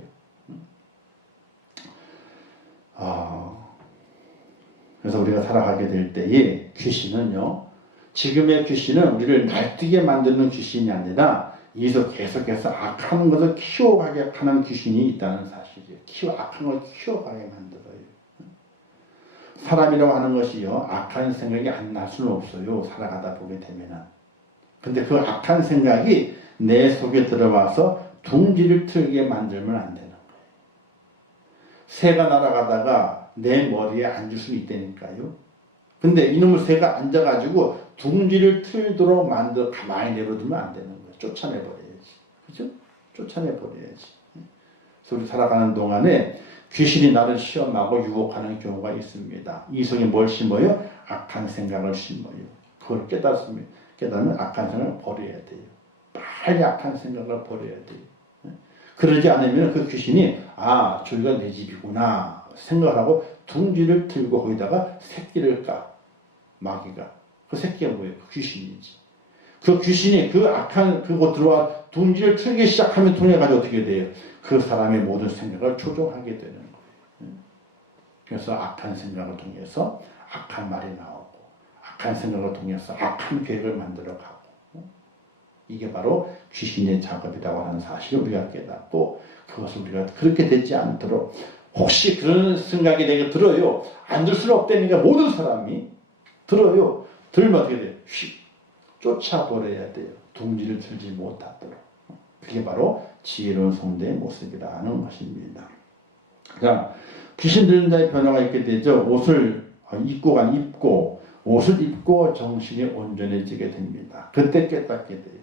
그래서 우리가 살아가게 될 때에 귀신은요, 지금의 귀신은 우리를 날뛰게 만드는 귀신이 아니라 계속해서 악한 것을 키워가게 하는 귀신이 있다는 사실이에요. 악한 걸 키워가게 만들어요. 사람이라고 하는 것이요, 악한 생각이 안 날 수는 없어요. 살아가다 보게 되면은. 근데 그 악한 생각이 내 속에 들어와서 둥지를 틀게 만들면 안 되는 거예요. 새가 날아가다가 내 머리에 앉을 수 있다니까요. 근데 이놈의 새가 앉아가지고 둥지를 틀도록 가만히 내버려두면 안 되는 거예요. 쫓아내버려야지. 그죠? 쫓아내버려야지. 그래서 우리 살아가는 동안에 귀신이 나를 시험하고 유혹하는 경우가 있습니다. 이 속에 뭘 심어요? 악한 생각을 심어요. 그걸 깨달으면 악한 생각을 버려야 돼요. 빨리 악한 생각을 버려야 돼요. 그러지 않으면 그 귀신이 저기가 내 집이구나 생각을 하고 둥지를 틀고 거기다가 새끼를 까. 마귀가. 그 새끼가 뭐예요? 그 귀신이지. 그 귀신이 그 악한 그곳 들어와 둥지를 틀기 시작하면 통해 가지고 어떻게 돼요? 그 사람의 모든 생각을 조종하게 되는 거예요. 그래서 악한 생각을 통해서 악한 말이 나오고 악한 생각을 통해서 악한 계획을 만들어 가고 이게 바로 귀신의 작업이라고 하는 사실을 우리가 깨닫고 그것을 우리가 그렇게 되지 않도록 혹시 그런 생각이 내가 들어요. 안 들 수는 없다니까 모든 사람이 들어요. 들면 어떻게 돼요? 휙 쫓아버려야 돼요. 둥지를 들지 못하도록. 그게 바로 지혜로운 성도의 모습이라는 것입니다. 자, 귀신 들린 자의 변화가 있게 되죠. 옷을 입고 옷을 입고 정신이 온전해지게 됩니다. 그때 깨닫게 돼요.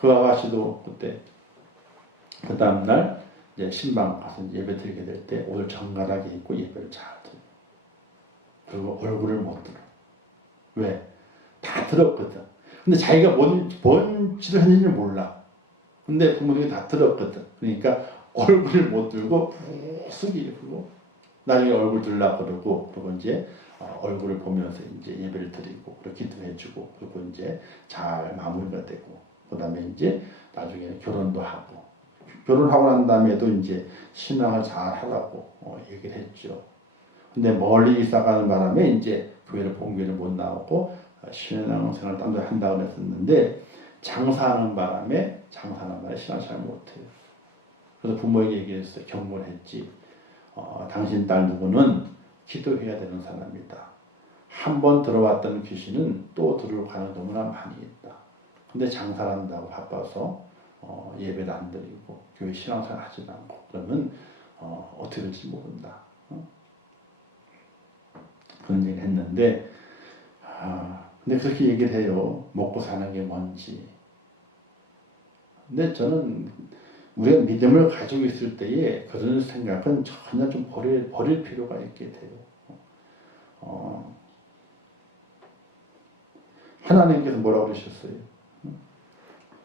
그 아가씨도 그때 그 다음날 이제 신방 가서 예배 드리게 될 때 옷을 정갈하게 입고 예배를 잘 드려요. 그리고 얼굴을 못 들어. 왜? 다 들었거든. 근데 자기가 뭔 짓을 했는지 몰라. 근데 부모님이 다 들었거든. 그러니까 얼굴을 못 들고 푹 이러고 나중에 얼굴 들라 그러고 이제 얼굴을 보면서 이제 예배를 드리고 그렇게 기도해주고 그리고 이제 잘 마무리가 되고 그 다음에 이제 나중에 결혼도 하고 결혼하고 난 다음에도 이제 신앙을 잘 하라고 얘기를 했죠. 근데 멀리 이사가는 바람에 이제 교회를 본교회를 못 나오고 신앙생활을 딴 데 한다고 했었는데 장사하는 바람에 신앙 잘 못해요. 그래서 부모에게 얘기했어요. 경고를 했지. 당신 딸 누구는 기도해야 되는 사람이다. 한 번 들어왔던 귀신은 또 들어가는 경우가 많이 있다. 근데 장사를 한다고 바빠서 예배를 안 드리고 교회 신앙생활 하지 않고 그러면 어떻게 될지 모른다. 그런 얘기를 했는데 근데 그렇게 얘기를 해요. 먹고 사는 게 뭔지. 근데 저는 우리가 믿음을 가지고 있을 때에 그런 생각은 전혀 좀 버릴 필요가 있게 돼요. 하나님께서 뭐라고 그러셨어요?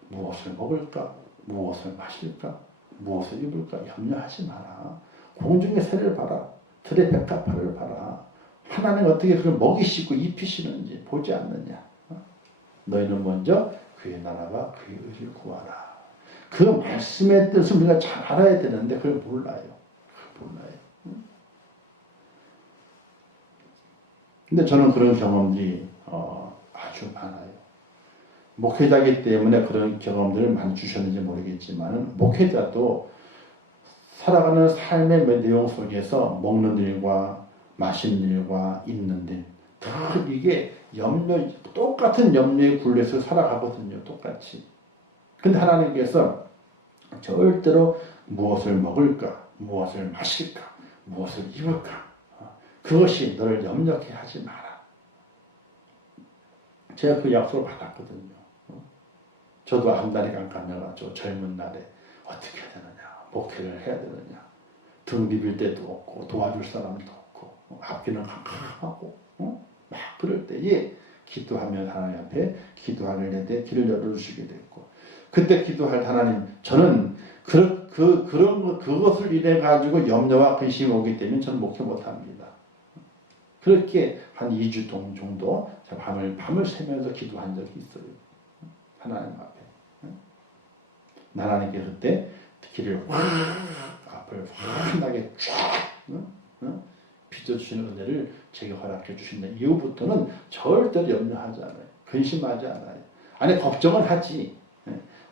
무엇을 먹을까? 무엇을 마실까? 무엇을 입을까? 염려하지 마라. 공중의 새를 봐라. 들의 백합화를 봐라. 하나님 어떻게 그걸 먹이시고 입히시는지 보지 않느냐. 너희는 먼저 그의 나라와 그의 의를 구하라. 그 말씀의 뜻을 우리가 잘 알아야 되는데 그걸 몰라요. 근데 저는 그런 경험들이 아주 많아요. 목회자이기 때문에 그런 경험들을 많이 주셨는지 모르겠지만 목회자도 살아가는 삶의 내용 속에서 먹는 일과 마시는 일과 있는 일 다 이게 똑같은 염려의 굴레에서 살아가거든요. 똑같이. 근데 하나님께서 절대로 무엇을 먹을까, 무엇을 마실까, 무엇을 입을까 그것이 너를 염려케 하지 마라. 제가 그 약속을 받았거든요. 저도 한 달이 깜깜해가지고 젊은 날에 어떻게 해야 되느냐, 목회를 해야 되느냐, 등 비빌 때도 없고 도와줄 사람도 없고 앞길은 캄캄하고 막 그럴 때에 기도하면 하나님 앞에 기도하는데 길을 열어주시게 됐고 그때 기도할 하나님 저는 그것을 인해 가지고 염려와 근심이 오기 때문에 저는 목회 못합니다. 그렇게 한 2주 정도 밤을 새면서 기도한 적이 있어요. 하나님 앞에. 하나님께서 그때 길을 앞을 환하게 쫙 빚어주시는 은혜를 제게 허락해 주신다. 이후부터는 절대로 염려하지 않아요. 근심하지 않아요. 아니 걱정은 하지.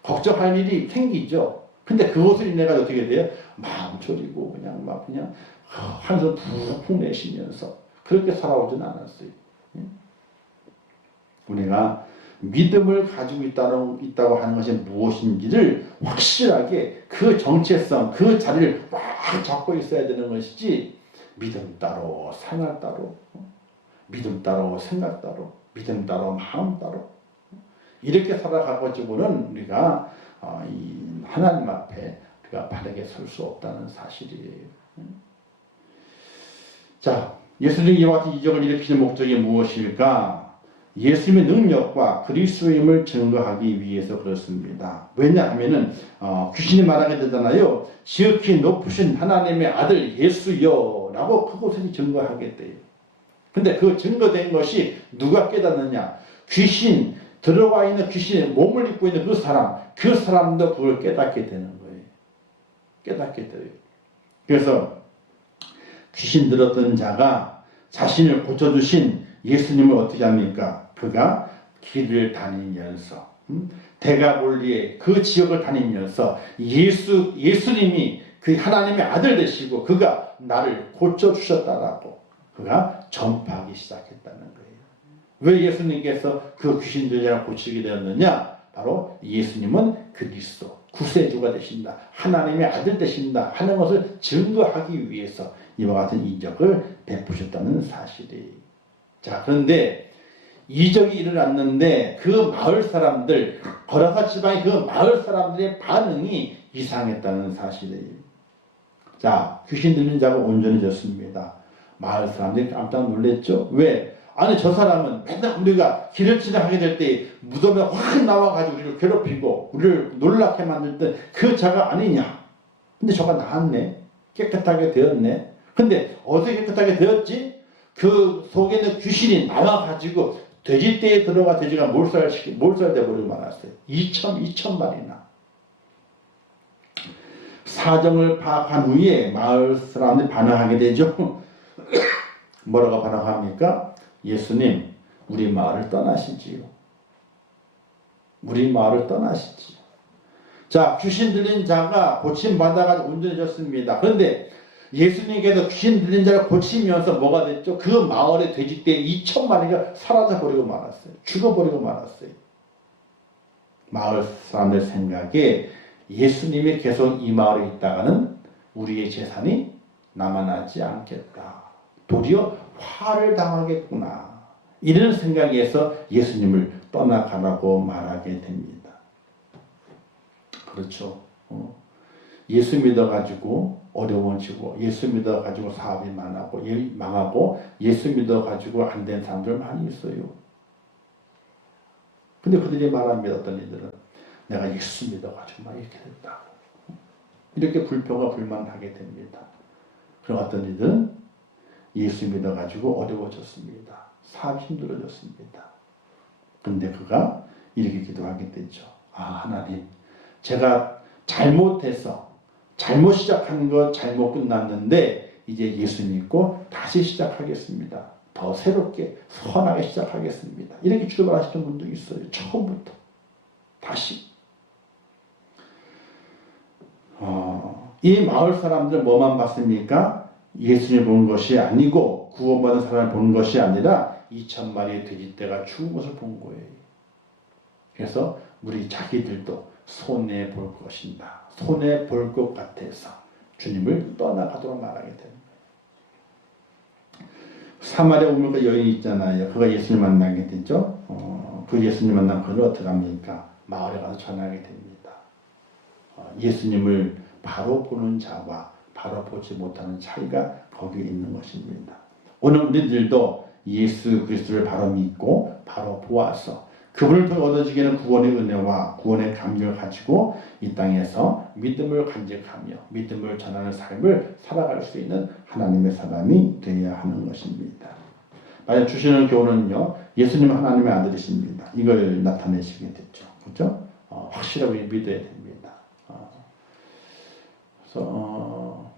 걱정할 일이 생기죠. 근데 그것을 인해 가지고 어떻게 돼요? 마음 졸이고 그냥 한숨 푹푹 내쉬면서 그렇게 살아오진 않았어요. 우리가 믿음을 가지고 있다고 하는 것이 무엇인지를 확실하게 그 정체성, 그 자리를 꽉 잡고 있어야 되는 것이지 믿음 따로, 생활 따로, 믿음 따로, 생각 따로, 믿음 따로, 마음 따로 이렇게 살아가가지고는 우리가 이 하나님 앞에 우리가 바르게 설 수 없다는 사실이에요. 자, 예수님이 이와 같은 이적을 일으키는 목적이 무엇일까? 예수님의 능력과 그리스도임을 증거하기 위해서 그렇습니다. 왜냐하면은 귀신이 말하게 되잖아요. 지극히 높으신 하나님의 아들 예수여라고 그곳에서 증거하게 돼요. 근데 그 증거된 것이 누가 깨닫느냐? 들어와 있는 귀신의 몸을 입고 있는 그 사람도 그걸 깨닫게 되는 거예요. 깨닫게 돼요. 그래서 귀신 들었던 자가 자신을 고쳐주신 예수님을 어떻게 합니까? 그가 길을 다니면서 대가볼리에 그 지역을 다니면서 예수님이 그 하나님의 아들 되시고 그가 나를 고쳐주셨다라고 그가 전파하기 시작했다는 거예요. 왜 예수님께서 그 귀신 들려라 고치게 되었느냐? 바로 예수님은 그리스도 구세주가 되신다. 하나님의 아들 되신다 하는 것을 증거하기 위해서 이와 같은 이적을 베푸셨다는 사실이에요. 자, 그런데 이적이 일어났는데 그 마을 사람들, 거라사 지방의 그 마을 사람들의 반응이 이상했다는 사실이에요. 자, 귀신 들린 자가 온전해졌습니다. 마을 사람들이 깜짝 놀랐죠. 왜? 아니 저 사람은 맨날 우리가 길을 지나가게 될 때 무덤에 확 나와가지고 우리를 괴롭히고 우리를 놀랍게 만들던 그 자가 아니냐. 근데 저가 나았네. 깨끗하게 되었네. 근데 어떻게 깨끗하게 되었지? 그 속에 있는 귀신이 나와가지고 돼지떼에 들어가 돼지가 몰살돼버리고 말았어요. 2,000마리나. 사정을 파악한 후에 마을 사람들이 반항하게 되죠. 뭐라고 반항합니까? 예수님, 우리 마을을 떠나시지요. 우리 마을을 떠나시지요. 자, 귀신 들린 자가 고침받아가 온전해졌습니다. 그런데 예수님께서 귀신 들린 자를 고치면서 뭐가 됐죠? 그 마을의 돼지떼 2,000마리가 사라져버리고 말았어요. 죽어버리고 말았어요. 마을 사람들 생각에 예수님이 계속 이 마을에 있다가는 우리의 재산이 남아나지 않겠다. 도리어 화를 당하겠구나. 이런 생각에서 예수님을 떠나가라고 말하게 됩니다. 그렇죠. 예수 믿어가지고 어려워지고 예수 믿어가지고 사업이 망하고 예수 믿어가지고 안 된 사람들 많이 있어요. 근데 그들이 말합니다. 어떤 이들은 내가 예수 믿어가지고 막 이렇게 됐다고. 이렇게 불평과 불만하게 됩니다. 그런 어떤 이들은 예수 믿어가지고 어려워졌습니다. 사업이 힘들어졌습니다. 근데 그가 이렇게 기도하게 되죠. 아, 하나님, 제가 잘못해서 잘못 시작한 것 잘못 끝났는데 이제 예수 믿고 다시 시작하겠습니다. 더 새롭게 선하게 시작하겠습니다. 이렇게 출발하시는 분도 있어요. 처음부터 다시. 이 마을 사람들 뭐만 봤습니까? 예수님을 본 것이 아니고 구원받은 사람을 본 것이 아니라 2,000마리의 돼지떼가 죽은 것을 본 거예요. 그래서 우리 자기들도 손해 볼 것인다. 손해 볼 것 같아서 주님을 떠나가도록 말하게 됩니다. 사마리아 우물가 여인이 있잖아요. 그가 예수님 만나게 되죠. 그 예수님 만난 그를 어떻게 합니까? 마을에 가서 전하게 됩니다. 예수님을 바로 보는 자와 바로 보지 못하는 차이가 거기에 있는 것입니다. 오늘 우리들도 예수 그리스도를 바로 믿고 바로 보아서 그분을 통해 얻어지게는 구원의 은혜와 구원의 감격을 가지고 이 땅에서 믿음을 간직하며 믿음을 전하는 삶을 살아갈 수 있는 하나님의 사람이 되어야 하는 것입니다. 만약 주시는 교훈은요, 예수님 하나님의 아들이십니다. 이걸 나타내시게 됐죠. 그렇죠? 확실하게 믿어야 됩니다. 그래서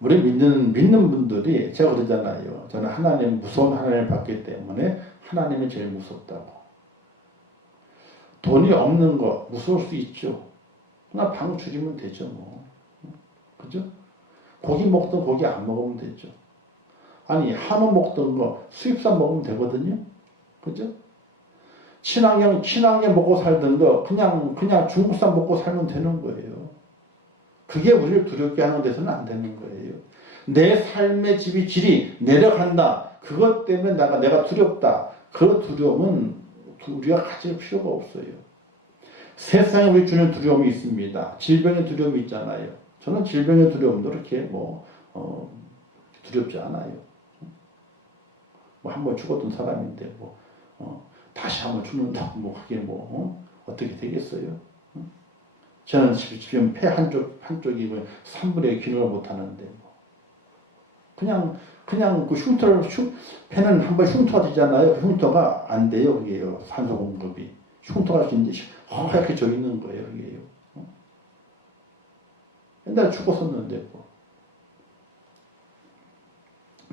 우리 믿는 분들이 제가 그러잖아요. 저는 하나님 무서운 하나님을 봤기 때문에 하나님이 제일 무섭다고. 돈이 없는 거 무서울 수 있죠. 그러나 방 줄이면 되죠, 뭐. 그죠? 고기 먹던 고기 안 먹으면 되죠. 아니 한우 먹던 거 수입산 먹으면 되거든요. 그죠? 친환경 먹고 살던 거 그냥 중국산 먹고 살면 되는 거예요. 그게 우리를 두렵게 하는 데서는 안 되는 거예요. 내 삶의 질이 내려간다. 그것 때문에 내가 두렵다. 그 두려움은 우리가 가질 필요가 없어요. 세상에 우리 주는 두려움이 있습니다. 질병의 두려움이 있잖아요. 저는 질병의 두려움도 그렇게 두렵지 않아요. 한번 죽었던 사람인데 다시 한번 죽는다고 그게 어떻게 되겠어요? 저는 지금 폐 한쪽이 3분의 1 기능을 못 하는데 그냥 그 폐는 한번 흉터가 되잖아요. 흉터가 안 돼요. 그게요. 산소 공급이. 흉터가 이제 하얗게 져 있는 거예요. 그게요. 옛날에 죽었었는데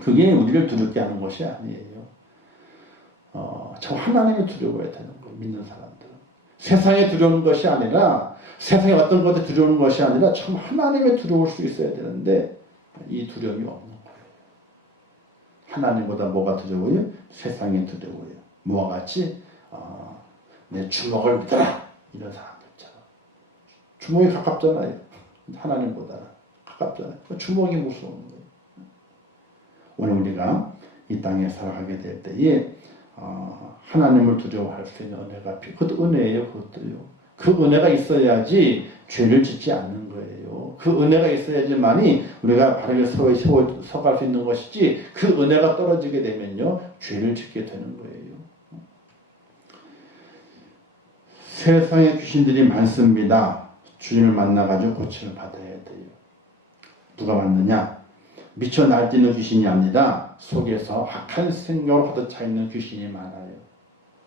그게 우리를 두렵게 하는 것이 아니에요. 저 하나님이 두려워야 되는 겁니다. 믿는 사람들은. 세상에 두려운 것이 아니라 세상에 어떤 것에 두려운 것이 아니라 참 하나님에 두려울 수 있어야 되는데 이 두려움이 없는 거예요. 하나님보다 뭐가 두려워요? 세상에 두려워요. 뭐와 같이 내 주먹을 믿어라 이런 사람들처럼. 주먹이 가깝잖아요. 하나님보다는 가깝잖아요. 주먹이 무서운 거예요. 오늘 우리가 이 땅에 살아가게 될 때에 하나님을 두려워할 수 있는 은혜가 그것도 은혜예요. 그것도요. 그 은혜가 있어야지 죄를 짓지 않는 거예요. 그 은혜가 있어야지만이 우리가 바르게 서갈 수 있는 것이지 그 은혜가 떨어지게 되면요 죄를 짓게 되는 거예요. 세상에 귀신들이 많습니다. 주님을 만나가지고 고침을 받아야 돼요. 누가 만드냐? 미쳐 날뛰는 귀신이 아니라 속에서 악한 생각으로 가득 차 있는 귀신이 많아요.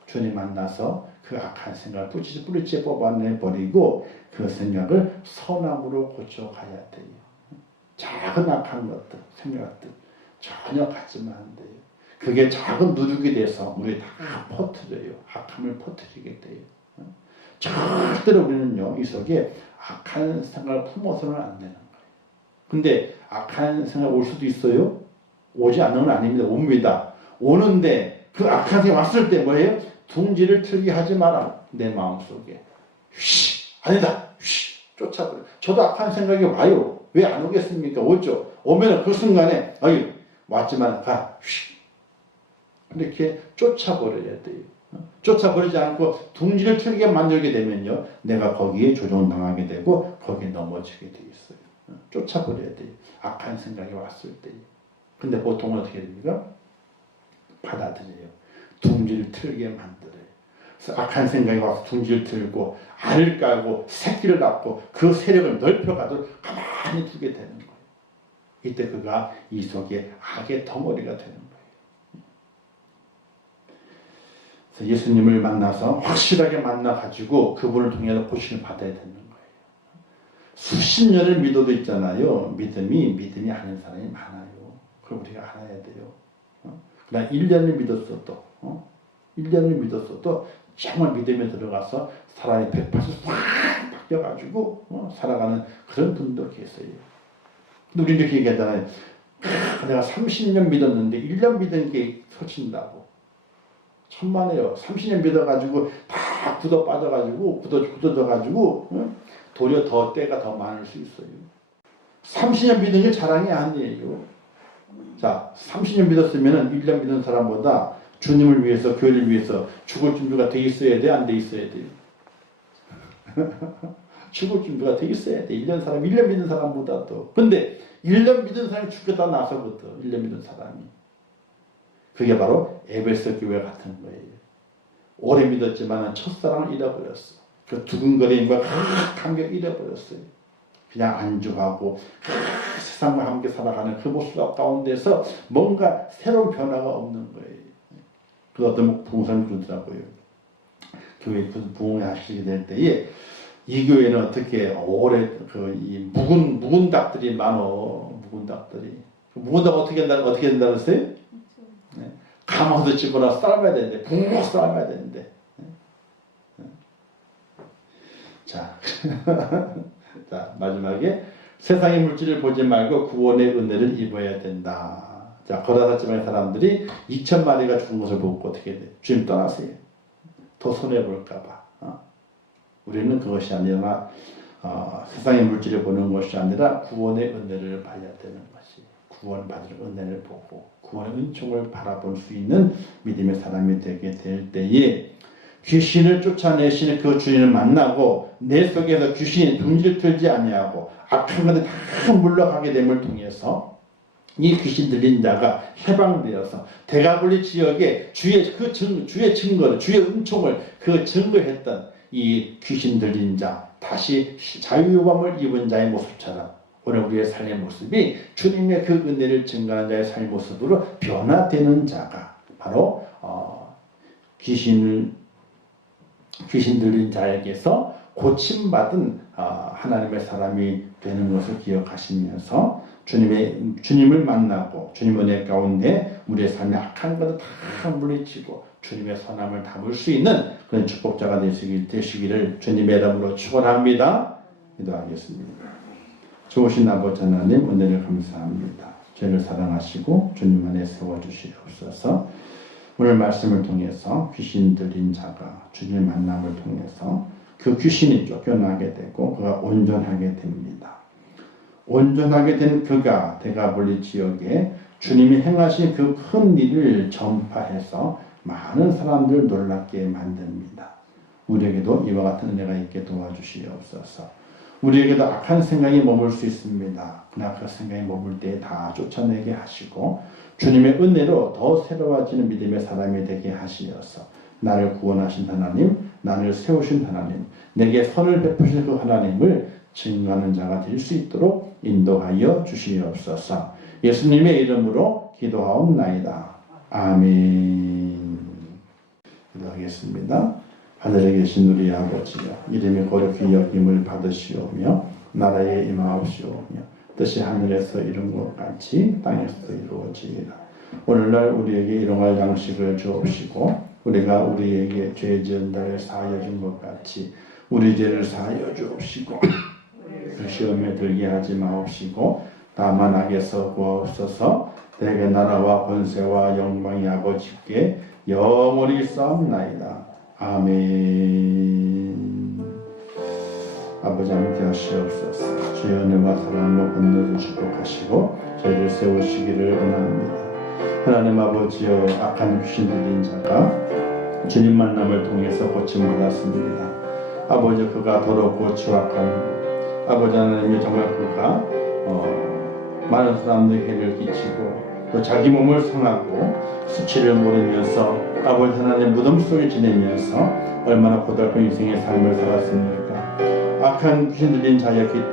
주님 만나서 그 악한 생각을 뿌리째 뽑아내버리고 그 생각을 선함으로 고쳐가야 돼요. 작은 악한 것들, 생각들 전혀 갖지만 안 돼요. 그게 작은 누룩이 돼서 우리 다 퍼뜨려요. 악함을 퍼뜨리게 돼요. 절대로 우리는요 이 속에 악한 생각을 품어서는 안 되는 거예요. 근데 악한 생각 올 수도 있어요. 오지 않는 건 아닙니다. 옵니다. 오는데 그 악한 생각 왔을 때 뭐예요? 둥지를 틀게 하지 마라. 내 마음속에. 아니다. 쫓아버려. 저도 악한 생각이 와요. 왜 안 오겠습니까? 오죠. 오면 그 순간에 왔지만 가. 이렇게 쫓아버려야 돼요. 쫓아버리지 않고 둥지를 틀게 만들게 되면요. 내가 거기에 조종당하게 되고 거기에 넘어지게 돼 있어요. 쫓아버려야 돼요. 악한 생각이 왔을 때. 근데 보통은 어떻게 됩니까? 받아들여요. 둥지를 틀게 만들어요. 그래서 악한 생각이 와서 둥지를 틀고 알을 깔고 새끼를 낳고 그 세력을 넓혀가도록 가만히 두게 되는 거예요. 이때 그가 이 속에 악의 덩어리가 되는 거예요. 그래서 예수님을 만나서 확실하게 만나가지고 그분을 통해서 고침을 받아야 되는 거예요. 수십 년을 믿어도 있잖아요. 믿음이 아닌 사람이 많아요. 그걸 우리가 알아야 돼요. 그러나 1년을 믿었어도 1년을 믿었어도 정말 믿음에 들어가서 사람이 180도 확 바뀌어가지고 살아가는 그런 분도 계세요. 근데 우리 이렇게 얘기하잖아요. 내가 30년 믿었는데 1년 믿은 게 터진다고. 천만에요. 30년 믿어가지고 다 굳어 빠져가지고 굳어져가지고 도리어 더 때가 더 많을 수 있어요. 30년 믿은 게 자랑이 아니에요. 자, 30년 믿었으면 1년 믿은 사람보다 주님을 위해서 교회를 위해서 죽을 준비가 돼 있어야 돼? 안 돼 있어야 돼요? 죽을 준비가 돼 있어야 돼. 1년 믿는 사람보다도. 근데 1년 믿은 사람이 죽겠다 나서거든. 1년 믿은 사람이. 그게 바로 에베소 교회 같은 거예요. 오래 믿었지만 첫사랑을 잃어버렸어. 그 두근거림과 감격 잃어버렸어요. 그냥 안주하고 세상과 함께 살아가는 그 모습 가운데서 뭔가 새로운 변화가 없는 거예요. 그 어떤 부흥사님이 그러더라고요. 교회 부흥하시게 될 때에 이 교회는 어떻게 오래 이 묵은 닭들이 많어. 묵은 닭들이. 묵은 닭 어떻게 된다 그랬어요? 네. 감아서 집어넣어 삶아야 되는데 붕 삶아야 되는데. 자, 자 마지막에 세상의 물질을 보지 말고 구원의 은혜를 입어야 된다. 자, 거라사지만의 사람들이 2,000마리가 죽은 것을 보고 어떻게 돼? 주님 떠나세요. 더 손해볼까봐. 우리는 그것이 아니라 세상의 물질을 보는 것이 아니라 구원의 은혜를 봐야 되는 것이. 구원받을 은혜를 보고 구원의 은총을 바라볼 수 있는 믿음의 사람이 되게 될 때에 귀신을 쫓아내시는 그 주인을 만나고 내 속에서 귀신이 둥지를 틀지 아니하고 악한 것을 다 물러가게 됨을 통해서 이 귀신 들린 자가 해방되어서 대가볼리 지역에 주의 증거를 주의 은총을 그 증거했던 이 귀신 들린 자 다시 자유함을 입은 자의 모습처럼 오늘 우리의 삶의 모습이 주님의 그 은혜를 증거하는 자의 삶의 모습으로 변화되는 자가 바로 귀신 들린 자에게서 고침받은 하나님의 사람이 되는 것을 기억하시면서 주님을 만나고 주님 은혜 가운데 우리의 삶의 악한 것을 다 물리치고 주님의 선함을 담을 수 있는 그런 축복자가 되시기를 주님의 이름으로 축원합니다. 기도하겠습니다. 좋으신 아버지 하나님, 은혜를 감사합니다. 저희를 사랑하시고 주님 안에 세워주시옵소서. 오늘 말씀을 통해서 귀신 들린 자가 주님의 만남을 통해서 그 귀신이 쫓겨나게 되고 그가 온전하게 됩니다. 온전하게 된 그가 대가볼리 지역에 주님이 행하신 그 큰 일을 전파해서 많은 사람들 놀랍게 만듭니다. 우리에게도 이와 같은 은혜가 있게 도와주시옵소서. 우리에게도 악한 생각이 머물 수 있습니다. 그러나 그 생각이 머물 때 다 쫓아내게 하시고 주님의 은혜로 더 새로워지는 믿음의 사람이 되게 하시어서 나를 구원하신 하나님, 나를 세우신 하나님, 내게 선을 베푸신 그 하나님을 증거하는 자가 될 수 있도록 인도하여 주시옵소서. 예수님의 이름으로 기도하옵나이다. 아멘. 기도하겠습니다. 하늘에 계신 우리 아버지여, 이름이 거룩히 여김을 받으시오며 나라에 임하옵시오며 뜻이 하늘에서 이룬 것 같이 땅에서도 이루어지이다. 오늘날 우리에게 일용할 양식을 주옵시고 우리가 우리에게 죄 지은 자를 사하여 준 것 같이 우리 죄를 사하여 주옵시고 그 시험에 들게 하지 마옵시고 다만 악에서 구하옵소서. 대개 나라와 권세와 영광이 아버지께 영원히 싸움나이다. 아멘. 아버지 함께 하시옵소서. 주의 은혜와 사랑과 권능을 축복하시고 저희를 세우시기를 원합니다. 하나님 아버지여, 악한 귀신 들린 자가 주님 만남을 통해서 고침받았습니다. 아버지, 그가 더럽고 추악한 아버지 하나님이 정말 그가 많은 사람들에게 해를 끼치고 또 자기 몸을 상하고 수치를 모르면서 아버지 하나님 무덤 속에 지내면서 얼마나 고달픈 인생의 삶을 살았습니까? 악한 귀신 들린 자였기 때문에